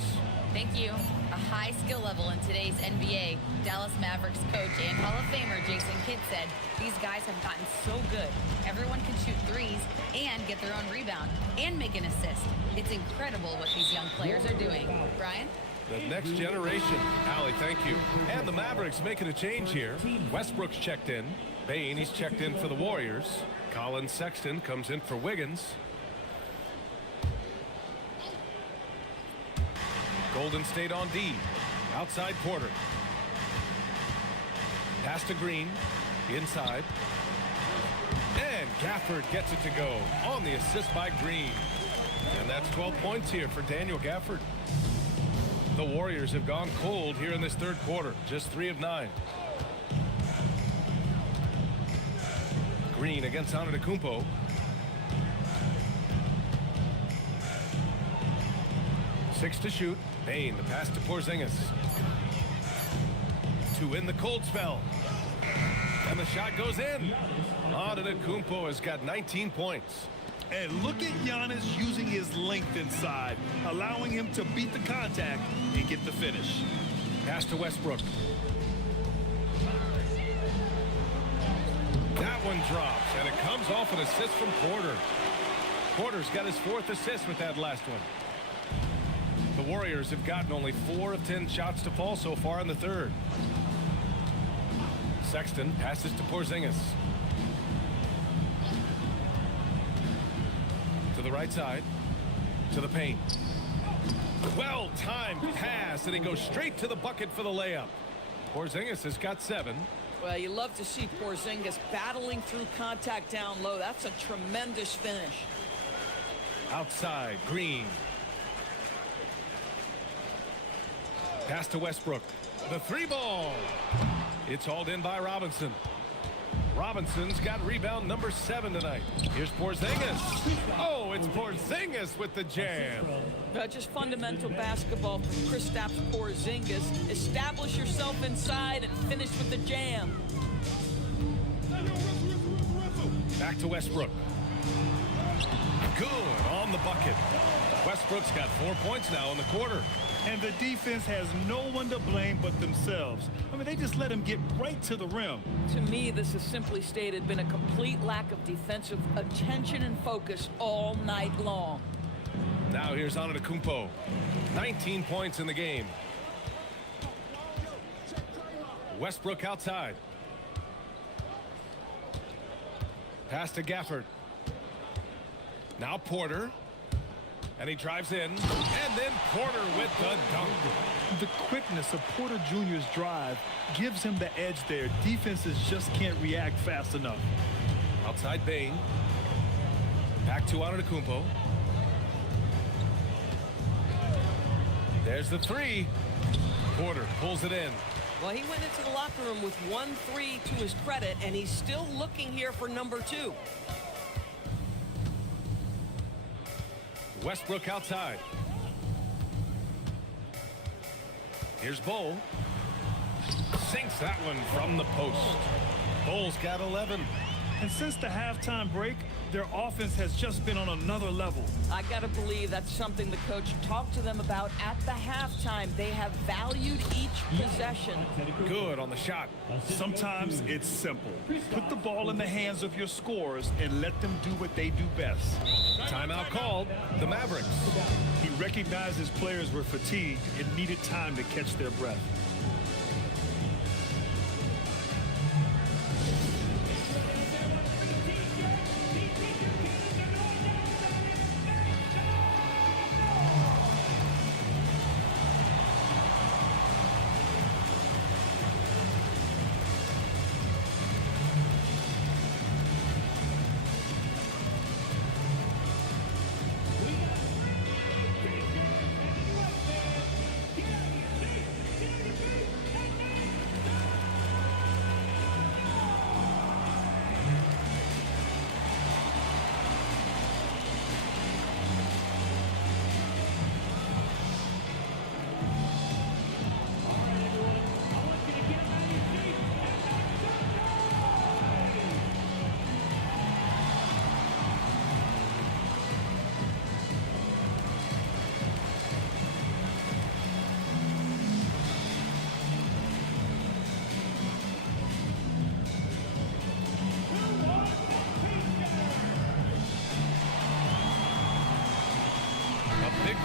Thank you. A high skill level in today's NBA. Dallas Mavericks coach and Hall of Famer Jason Kidd said, these guys have gotten so good. Everyone can shoot threes and get their own rebound and make an assist. It's incredible what these young players are doing. Brian? The next generation. Allie, thank you. And the Mavericks making a change here. Westbrook's checked in. Bane, he's checked in for the Warriors. Colin Sexton comes in for Wiggins. Golden State on D. Outside Porter. Pass to Green. Inside. And Gafford gets it to go on the assist by Green. And that's 12 points here for Daniel Gafford. The Warriors have gone cold here in this third quarter. Just 3 of 9. Green against Antetokounmpo. Six to shoot. Bane, the pass to Porzingis. 2 in the cold spell. And the shot goes in. Antetokounmpo has got 19 points. And look at Giannis using his length inside, allowing him to beat the contact and get the finish. Pass to Westbrook. That one drops, and it comes off an assist from Porter. Porter's got his 4th assist with that last one. The Warriors have gotten only 4 of 10 shots to fall so far in the third. Sexton passes to Porzingis. To the right side. To the paint. Well-timed pass, and he goes straight to the bucket for the layup. Porzingis has got 7. Well, you love to see Porzingis battling through contact down low. That's a tremendous finish. Outside, Green. Pass to Westbrook. The 3-ball. It's hauled in by Robinson. Robinson's got rebound number 7 tonight. Here's Porzingis. Oh, it's Porzingis with the jam. Just fundamental basketball from Kristaps Porzingis. Establish yourself inside and finish with the jam. Back to Westbrook. Good on the bucket. Westbrook's got 4 points now in the quarter. And the defense has no one to blame but themselves. I mean, they just let him get right to the rim. To me, this has simply stated been a complete lack of defensive attention and focus all night long. Now here's Antetokounmpo. 19 points in the game. Westbrook outside. Pass to Gafford. Now Porter. And he drives in. And then Porter with the dunk. The quickness of Porter Jr.'s drive gives him the edge there. Defenses just can't react fast enough. Outside Bane. Back to Antetokounmpo. There's the 3. Porter pulls it in. Well, he went into the locker room with 1 3 to his credit, and he's still looking here for number 2. Westbrook outside. Here's Bull. Sinks that one from the post. Bull's got 11. And since the halftime break, their offense has just been on another level. I got to believe that's something the coach talked to them about at the halftime. They have valued each possession. Good on the shot. Sometimes it's simple. Put the ball in the hands of your scorers and let them do what they do best. Timeout called. The Mavericks. He recognized his players were fatigued and needed time to catch their breath.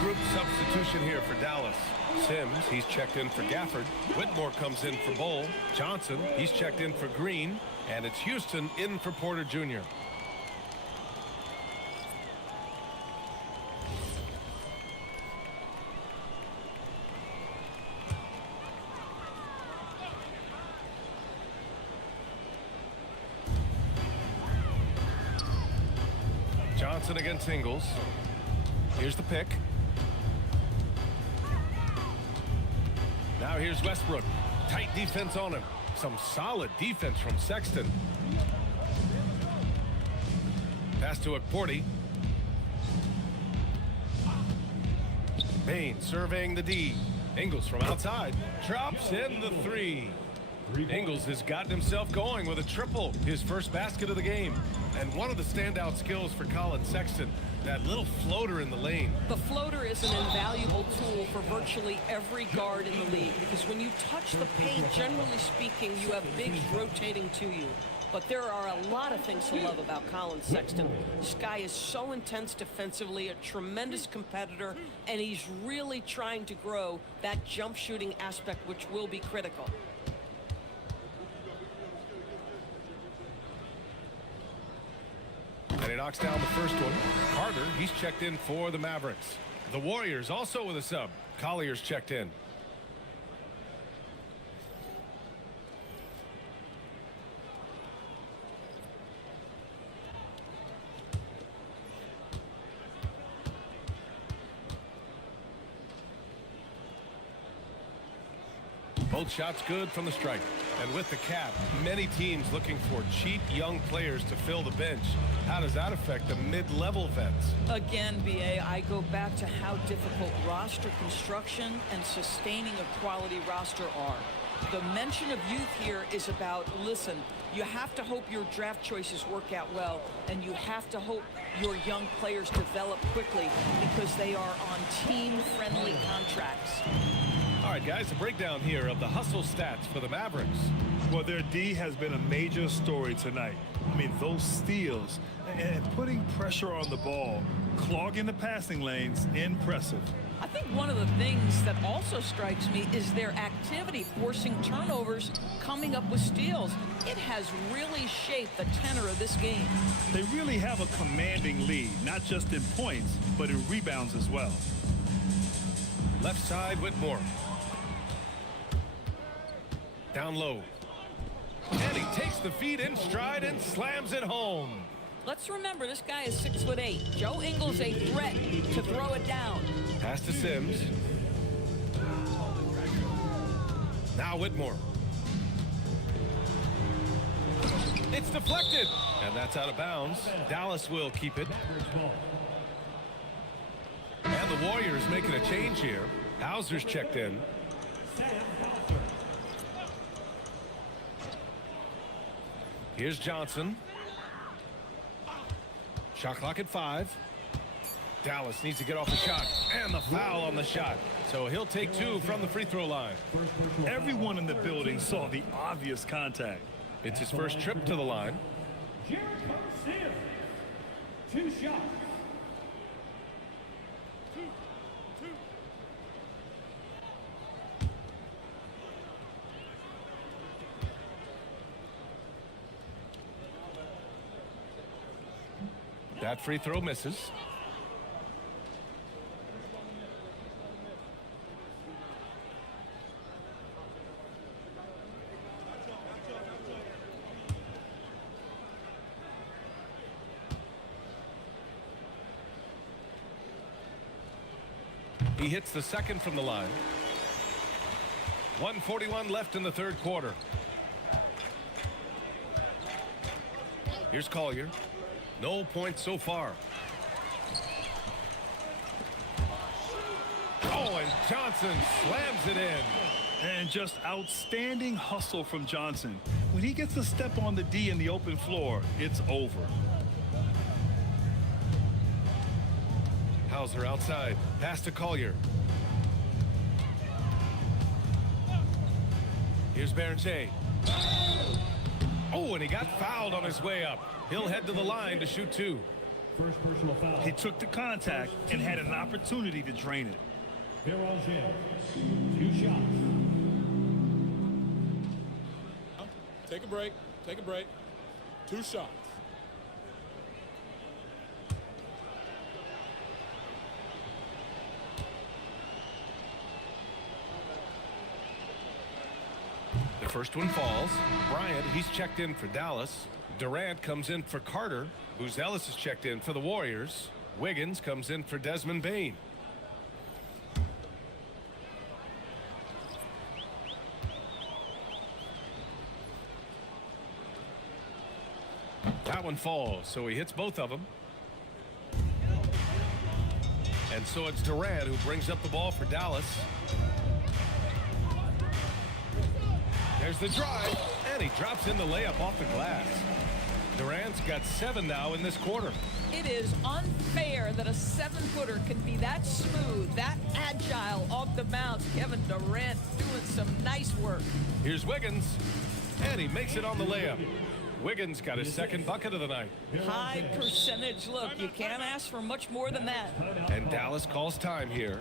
Group substitution here for Dallas. Sims, he's checked in for Gafford. Whitmore comes in for Bull. Johnson, he's checked in for Green. And it's Houston in for Porter Jr. Johnson against Ingles. Here's the pick. Now here's Westbrook. Tight defense on him. Some solid defense from Sexton. Pass to Okporty. Bane surveying the D. Ingles from outside. Drops in the 3. Ingles has gotten himself going with a triple. His first basket of the game. And one of the standout skills for Colin Sexton, that little floater in the lane. The floater is an invaluable tool for virtually every guard in the league because when you touch the paint, generally speaking, you have bigs rotating to you. But there are a lot of things to love about Colin Sexton. This guy is so intense defensively, a tremendous competitor, and he's really trying to grow that jump shooting aspect, which will be critical. And he knocks down the first one. Carter, he's checked in for the Mavericks. The Warriors also with a sub. Collier's checked in. Both shots good from the stripe. And with the cap, many teams looking for cheap young players to fill the bench. How does that affect the mid-level vets? Again, BA, I go back to how difficult roster construction and sustaining a quality roster are. The mention of youth here is about, listen, you have to hope your draft choices work out well, and you have to hope your young players develop quickly because they are on team-friendly contracts. All right, guys, a breakdown here of the hustle stats for the Mavericks. Well, their D has been a major story tonight. I mean, those steals and putting pressure on the ball, clogging the passing lanes, impressive. I think one of the things that also strikes me is their activity, forcing turnovers, coming up with steals. It has really shaped the tenor of this game. They really have a commanding lead, not just in points, but in rebounds as well. Left side, Whitmore. Down low. And he takes the feed in stride and slams it home. Let's remember, this guy is 6'8". Joe Ingles a threat to throw it down. Pass to Sims. Now Whitmore. It's deflected. And that's out of bounds. Dallas will keep it. And the Warriors making a change here. Hauser's checked in. Here's Johnson. Shot clock at 5. Dallas needs to get off the shot. And the foul on the shot. So he'll take 2 from the free throw line. Everyone in the building saw the obvious contact. It's his first trip to the line. Jericho Sims. 2 shots. That free throw misses. He hits the second from the line. 1:41 left in the third quarter. Here's Collier. No points so far. Oh, and Johnson slams it in. And just outstanding hustle from Johnson. When he gets a step on the D in the open floor, it's over. Hauser outside. Pass to Collier. Here's Berger. Oh, and he got fouled on his way up. He'll head to the line to shoot 2. First personal foul. He took the contact and had an opportunity to drain it. Berger. 2 shots. Take a break. Take a break. 2 shots. The first one falls. Bryant, he's checked in for Dallas. Durant comes in for Carter. Buzelis is checked in for the Warriors. Wiggins comes in for Desmond Bane. That one falls, so he hits both of them. And so it's Durant who brings up the ball for Dallas. There's the drive, and he drops in the layup off the glass. Durant's got 7 now in this quarter. It is unfair that a 7-footer can be that smooth, that agile off the bounce. Kevin Durant doing some nice work. Here's Wiggins, and he makes it on the layup. Wiggins got his second bucket of the night. High percentage look. You can't ask for much more than that. And Dallas calls time here.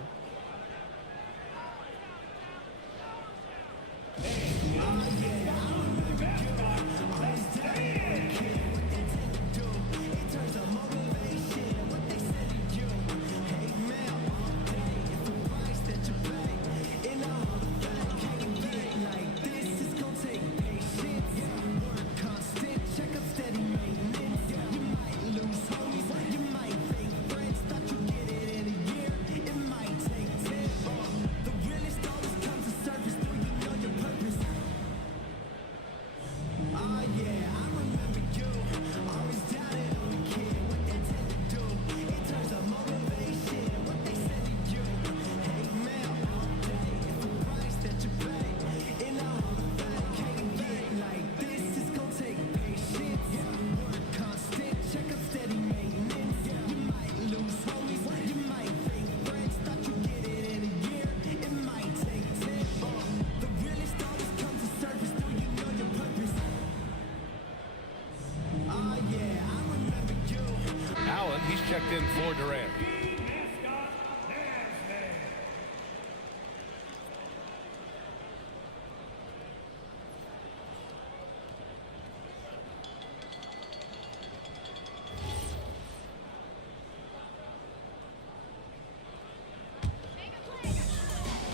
He's checked in for Durant.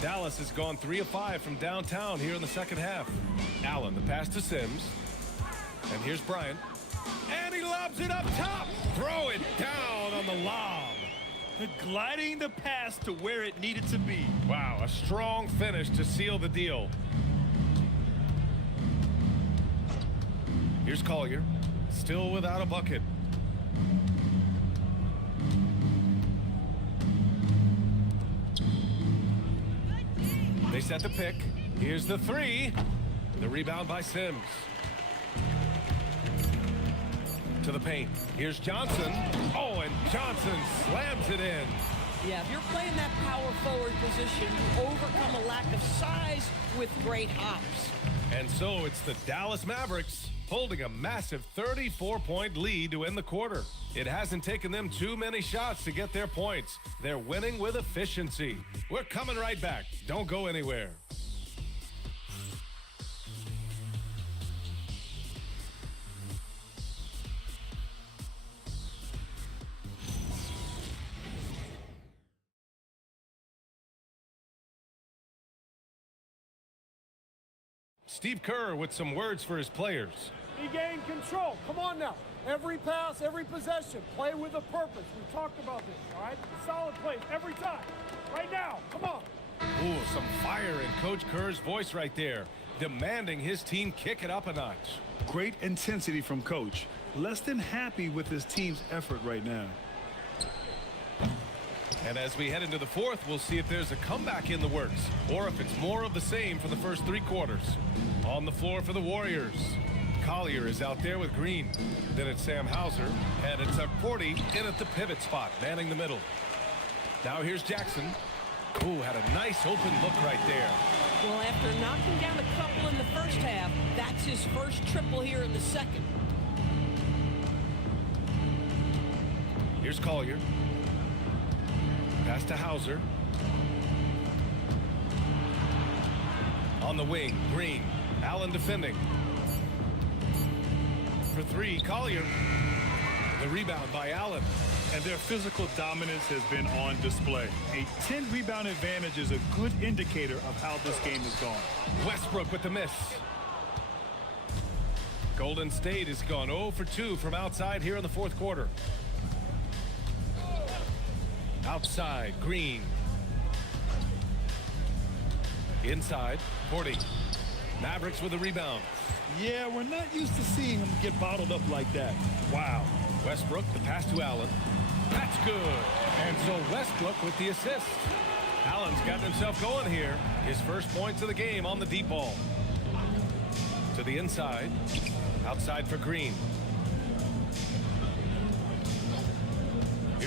Dallas has gone 3 of 5 from downtown here in the second half. Allen, the pass to Sims. And here's Bryant. And he lobs it up top. Throw it down on the lob. Gliding the pass to where it needed to be. Wow, a strong finish to seal the deal. Here's Collier. Still without a bucket. They set the pick. Here's the 3. The rebound by Sims. To the paint. Here's Johnson. Oh, and Johnson slams it in. Yeah, if you're playing that power forward position, you overcome a lack of size with great hops. And so it's the Dallas Mavericks holding a massive 34-point lead to end the quarter. It hasn't taken them too many shots to get their points. They're winning with efficiency. We're coming right back. Don't go anywhere. Steve Kerr with some words for his players. Regain control. Come on now. Every pass, every possession. Play with a purpose. We talked about this, all right? Solid plays every time. Right now. Come on. Ooh, some fire in Coach Kerr's voice right there, demanding his team kick it up a notch. Great intensity from Coach. Less than happy with his team's effort right now. And as we head into the fourth, we'll see if there's a comeback in the works or if it's more of the same for the first 3 quarters. On the floor for the Warriors, Collier is out there with Green. Then it's Sam Hauser, and it's a 40 in at the pivot spot, manning the middle. Now here's Jackson. Ooh, had a nice open look right there. Well, after knocking down a couple in the first half, that's his first triple here in the second. Here's Collier. Pass to Hauser. On the wing, Green. Allen defending. For 3, Collier. The rebound by Allen. And their physical dominance has been on display. A 10-rebound advantage is a good indicator of how this game has gone. Westbrook with the miss. Golden State has gone 0 for 2 from outside here in the fourth quarter. Outside, Green. Inside, 40. Mavericks with a rebound. Yeah, we're not used to seeing him get bottled up like that. Wow. Westbrook, the pass to Allen. That's good. And so Westbrook with the assist. Allen's gotten himself going here. His first points of the game on the deep ball. To the inside. Outside for Green.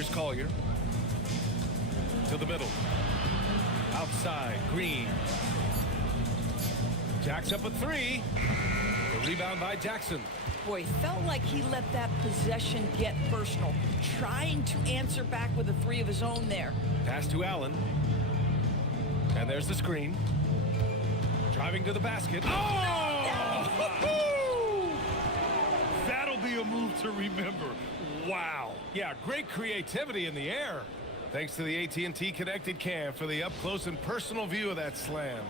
Here's Collier. To the middle. Outside, Green. Jacks up a three. The rebound by Jackson. Boy, felt like he let that possession get personal, trying to answer back with a three of his own there. Pass to Allen. And there's the screen. Driving to the basket. Oh! That'll be a move to remember. Wow. Yeah, great creativity in the air. Thanks to the AT&T connected cam for the up-close and personal view of that slam.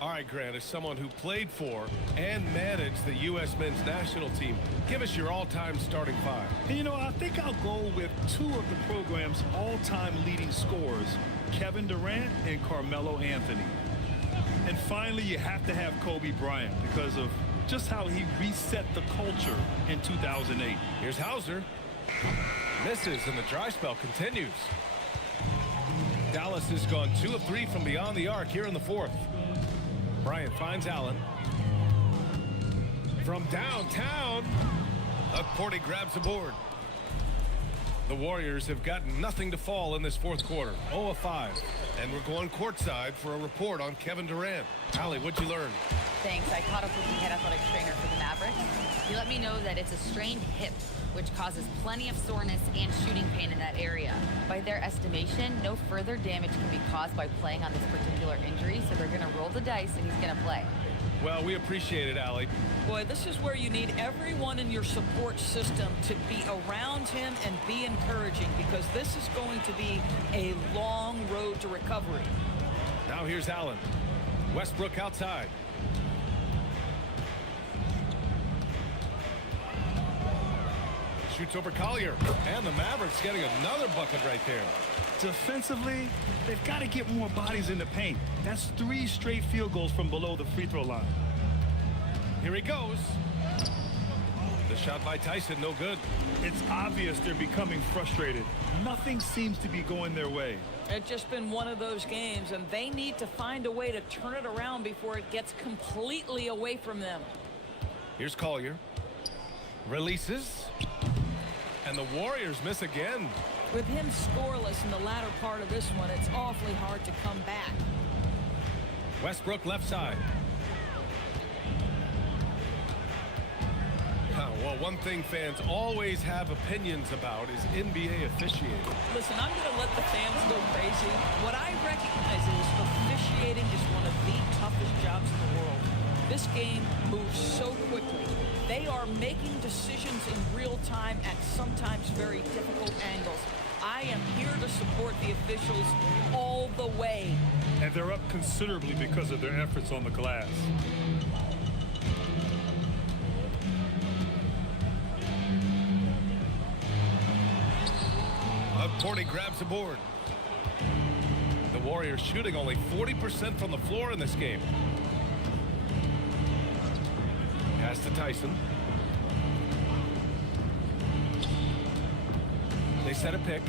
All right, Grant, as someone who played for and managed the U.S. men's national team, give us your all-time starting five. And you know, I think I'll go with two of the program's all-time leading scorers, Kevin Durant and Carmelo Anthony. And finally, you have to have Kobe Bryant because of just how he reset the culture in 2008. Here's Hauser. Misses, and the dry spell continues. Dallas has gone 2 of 3 from beyond the arc here in the fourth. Bryant finds Allen. From downtown, Porty grabs the board. The Warriors have gotten nothing to fall in this fourth quarter. 0 of 5. And we're going courtside for a report on Kevin Durant. Allie, what'd you learn? Thanks. I caught up with the head athletic trainer for the Mavericks. He let me know that it's a strained hip, which causes plenty of soreness and shooting pain in that area. By their estimation, no further damage can be caused by playing on this particular injury, so they're going to roll the dice and he's going to play. Well, we appreciate it, Allie. Boy, this is where you need everyone in your support system to be around him and be encouraging, because this is going to be a long road to recovery. Now here's Allen. Westbrook outside. Shoots over Collier. And the Mavericks getting another bucket right there. Defensively, they've got to get more bodies in the paint. That's 3 straight field goals from below the free throw line. Here he goes. The shot by Tyson, no good. It's obvious they're becoming frustrated. Nothing seems to be going their way. It's just been one of those games, and they need to find a way to turn it around before it gets completely away from them. Here's Collier. Releases. And the Warriors miss again. With him scoreless in the latter part of this one, it's awfully hard to come back. Westbrook left side. Well, one thing fans always have opinions about is NBA officiating. Listen, I'm going to let the fans go crazy. What I recognize is officiating is one of the toughest jobs in the world. This game moves so quickly. They are making decisions in real time at sometimes very difficult angles. I am here to support the officials all the way. And they're up considerably because of their efforts on the glass. Porty grabs the board. The Warriors shooting only 40% from the floor in this game. Pass to Tyson. They set a pick.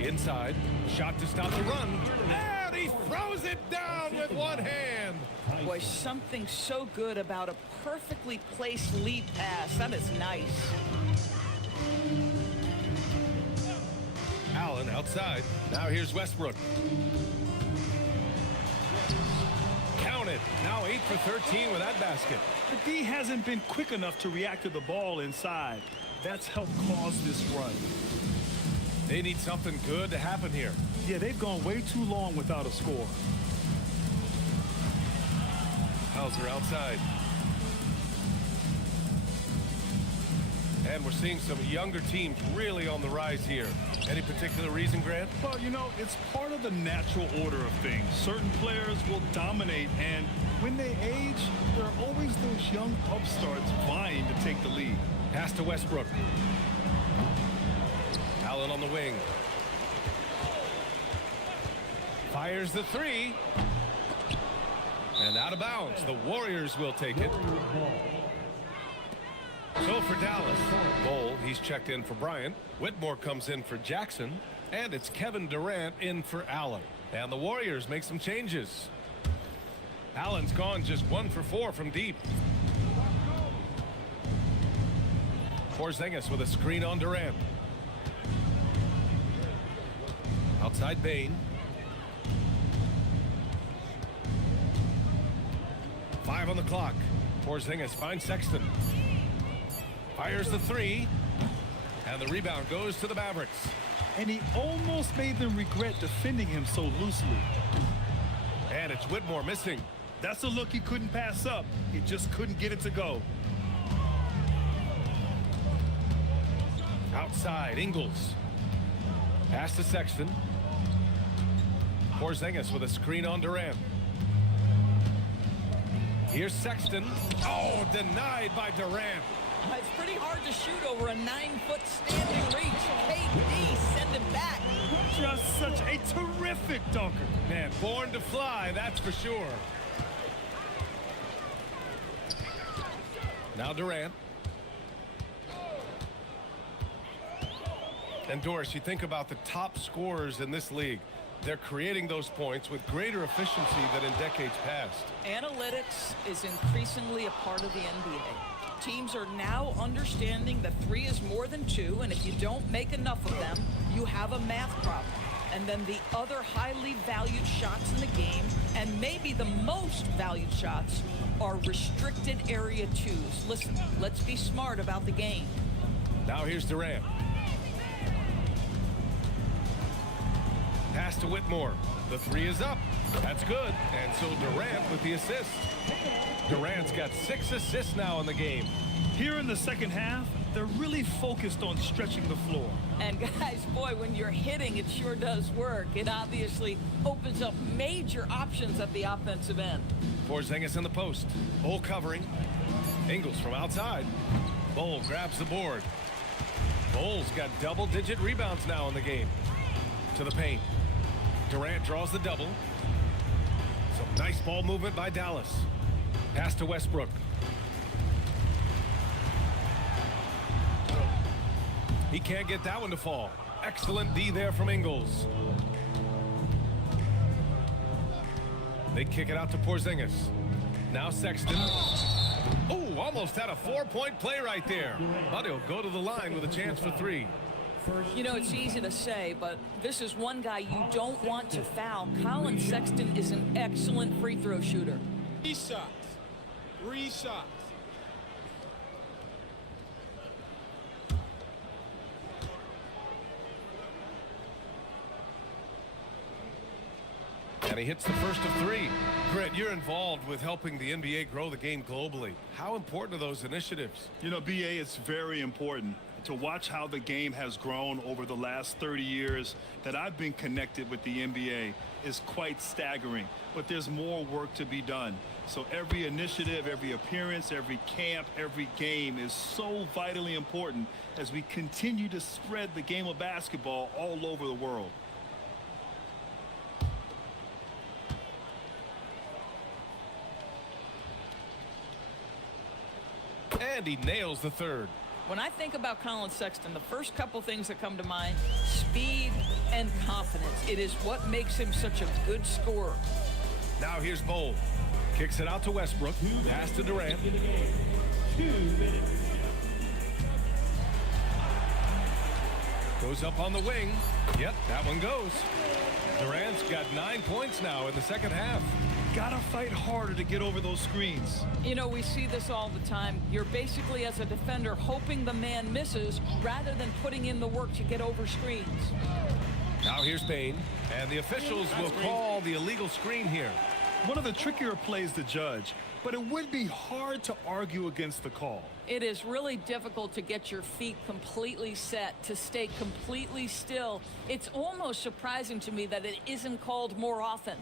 Inside. Shot to stop the run. And he throws it down with one hand. Boy, something so good about a perfectly placed lead pass. That is nice. Allen outside. Now here's Westbrook. Counted. Now 8 for 13 with that basket. The D hasn't been quick enough to react to the ball inside. That's helped cause this run. They need something good to happen here. Yeah, they've gone way too long without a score. Hauser outside. And we're seeing some younger teams really on the rise here. Any particular reason, Grant? Well, you know, it's part of the natural order of things. Certain players will dominate, and when they age, there are always those young upstarts vying to take the lead. Pass to Westbrook. Allen on the wing. Fires the three. And out of bounds. The Warriors will take it. So for Dallas, Bol, he's checked in for Bryant. Whitmore comes in for Jackson. And it's Kevin Durant in for Allen. And the Warriors make some changes. Allen's gone just 1 for 4 from deep. Porzingis with a screen on Durant. Outside Bane. 5 on the clock. Porzingis finds Sexton. Fires the three. And the rebound goes to the Mavericks. And he almost made them regret defending him so loosely. And it's Whitmore missing. That's a look he couldn't pass up. He just couldn't get it to go. Outside, Ingles. Pass to Sexton. Porzingis with a screen on Durant. Here's Sexton. Oh, denied by Durant. It's pretty hard to shoot over a 9-foot standing reach. KD send him back. Just such a terrific dunker. Man, born to fly, that's for sure. Now Durant. And Doris, you think about the top scorers in this league. They're creating those points with greater efficiency than in decades past. Analytics is increasingly a part of the NBA. Teams are now understanding that 3 is more than 2, and if you don't make enough of them, you have a math problem. And then the other highly valued shots in the game, and maybe the most valued shots, are restricted area 2s. Listen, let's be smart about the game. Now here's Durant. Pass to Whitmore. The 3 is up. That's good. And so Durant with the assist. Durant's got 6 assists now in the game. Here in the second half, they're really focused on stretching the floor. And guys, boy, when you're hitting, it sure does work. It obviously opens up major options at the offensive end. Porzingis in the post. Bull covering. Ingles from outside. Bull grabs the board. Bull's got double-digit rebounds now in the game. To the paint. Durant draws the double. Some nice ball movement by Dallas. Pass to Westbrook. He can't get that one to fall. Excellent D there from Ingles. They kick it out to Porzingis. Now Sexton. Oh, almost had a 4-point play right there. But he'll go to the line with a chance for 3. You know, it's easy to say, but this is one guy you don't want to foul. Colin Sexton is an excellent free throw shooter. 3 shots. 3 shots. And he hits the first of 3. Brett, you're involved with helping the NBA grow the game globally. How important are those initiatives? You know, BA, it's very important to watch how the game has grown over the last 30 years that I've been connected with the NBA is quite staggering. But there's more work to be done. So every initiative, every appearance, every camp, every game is so vitally important as we continue to spread the game of basketball all over the world. And he nails the 3rd. When I think about Colin Sexton, the first couple things that come to mind, speed and confidence. It is what makes him such a good scorer. Now here's Bowl. Kicks it out to Westbrook. Pass to Durant. 2 minutes. Goes up on the wing. Yep, that one goes. Durant's got 9 points now in the second half. Gotta fight harder to get over those screens. You know, we see this all the time. You're basically, as a defender, hoping the man misses rather than putting in the work to get over screens. Now here's Bane, and the officials will call the illegal screen here. One of the trickier plays to judge, but it would be hard to argue against the call. It is really difficult to get your feet completely set, to stay completely still. It's almost surprising to me that it isn't called more often.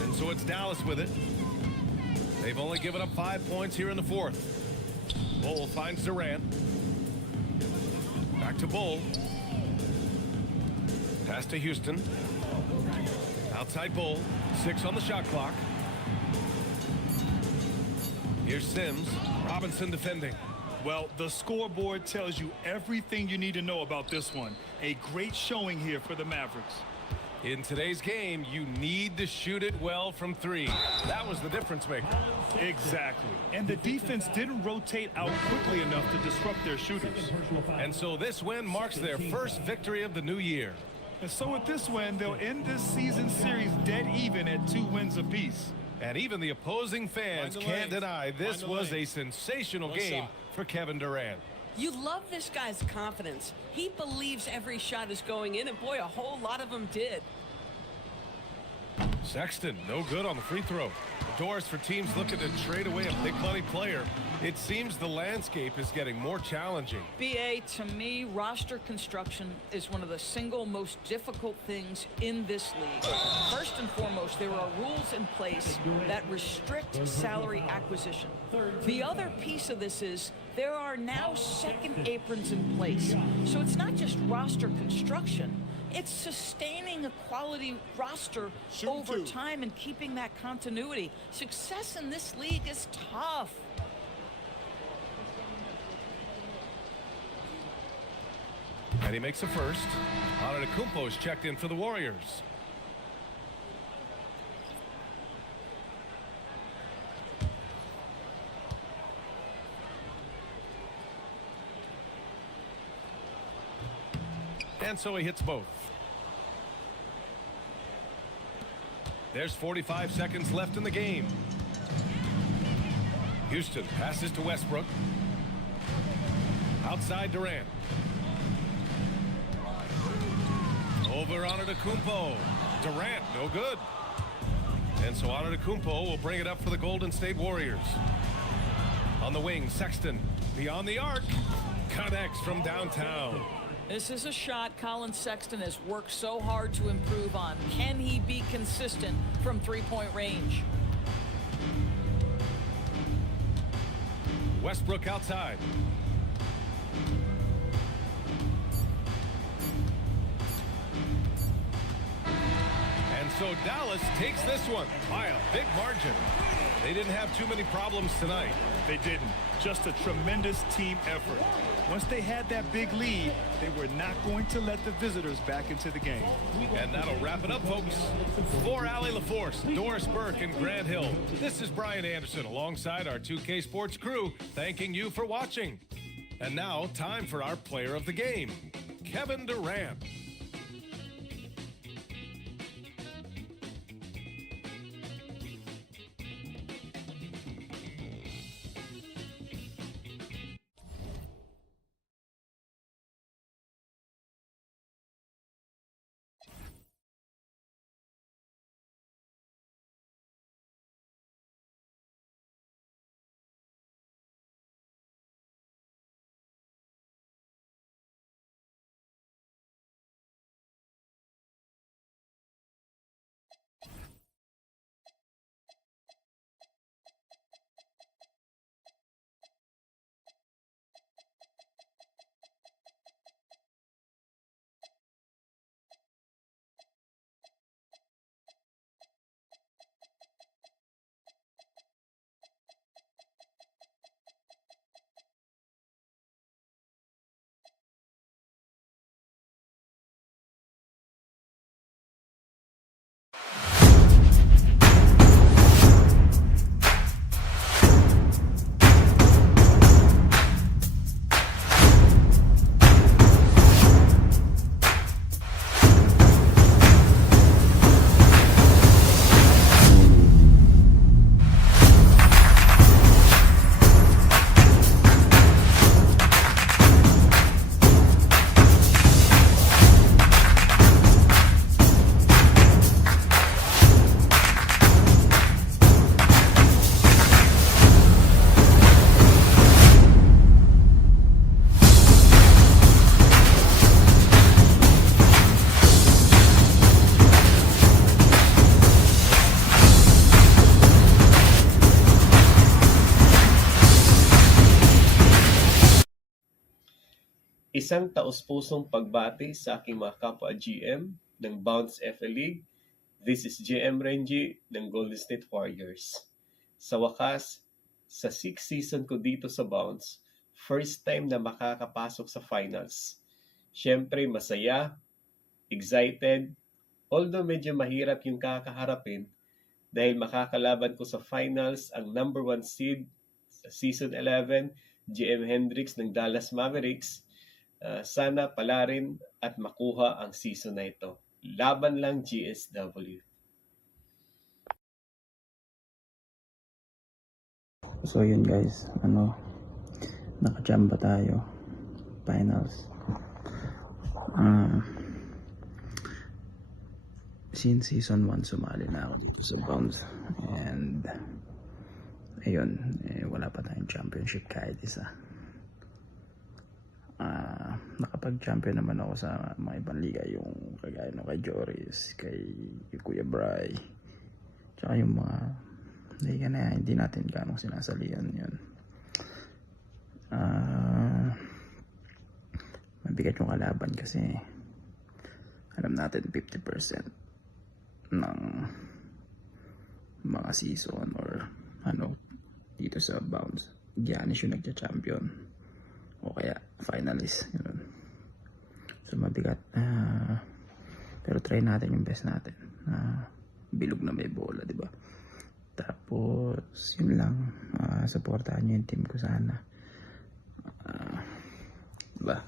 And so it's Dallas with it. They've only given up 5 points here in the 4th. Bull finds Durant. Back to Bull. Pass to Houston. Outside Bull. 6 on the shot clock. Here's Sims. Robinson defending. Well, the scoreboard tells you everything you need to know about this one. A great showing here for the Mavericks. In today's game, you need to shoot it well from three. That was the difference maker. Exactly. And the defense didn't rotate out quickly enough to disrupt their shooters. And so this win marks their first victory of the new year. And so with this win, they'll end this season series dead even at 2 wins apiece. And even the opposing fans can't deny this was a sensational game for Kevin Durant. You love this guy's confidence. He believes every shot is going in, and boy, a whole lot of them did. Sexton, no good on the free throw. The doors for teams looking to trade away a big money player. It seems the landscape is getting more challenging. BA, to me, roster construction is one of the single most difficult things in this league. First and foremost, there are rules in place that restrict salary acquisition. The other piece of this is there are now second aprons in place. So it's not just roster construction. It's sustaining a quality roster over time and keeping that continuity. Success in this league is tough. And he makes a first. Antetokounmpo is checked in for the Warriors. And so he hits both. There's 45 seconds left in the game. Houston passes to Westbrook. Outside Durant. Over Antetokounmpo. Durant, no good. And so Antetokounmpo will bring it up for the Golden State Warriors. On the wing, Sexton. Beyond the arc. Connects from downtown. This is a shot Colin Sexton has worked so hard to improve on. Can he be consistent from three-point range? Westbrook outside. And so Dallas takes this one by a big margin. They didn't have too many problems tonight. They didn't. Just a tremendous team effort. Once they had that big lead, they were not going to let the visitors back into the game. And that'll wrap it up, folks. For Allie LaForce, Doris Burke, and Grant Hill, this is Brian Anderson alongside our 2K Sports crew, thanking you for watching. And now, time for our player of the game, Kevin Durant. Isang taos-pusong pagbati sa aking mga kapwa GM ng Bounce FA League. This is GM Renji ng Golden State Warriors. Sa wakas, sa 6th season ko dito sa Bounce, first time na makakapasok sa finals. Siyempre masaya, excited, Although medyo mahirap yung kakaharapin dahil makakalaban ko sa finals ang number 1 seed sa season 11, GM Hendricks ng Dallas Mavericks. Sana pala rin at makuha ang season na ito. Laban lang GSW. So yun guys, nakachamba tayo. Finals. Since season 1 sumali na ako dito sa Bounce, and ayun, wala pa tayong championship kahit isa. Nakapag-champion naman ako sa mga ibang liga, yung kagaya no kay Joris, kay Kuya Bry, tsaka yung mga liga na hindi natin ganong sinasalihan yun. Mabigat yung kalaban kasi alam natin 50% ng mga season or dito sa Bounce, Giannis yung nagcha-champion o kaya finalist, yun. So mabigat, pero try natin yung best natin. Bilog na may bola, di ba? Tapos yun lang, supportahan nyo yung team ko sana, diba?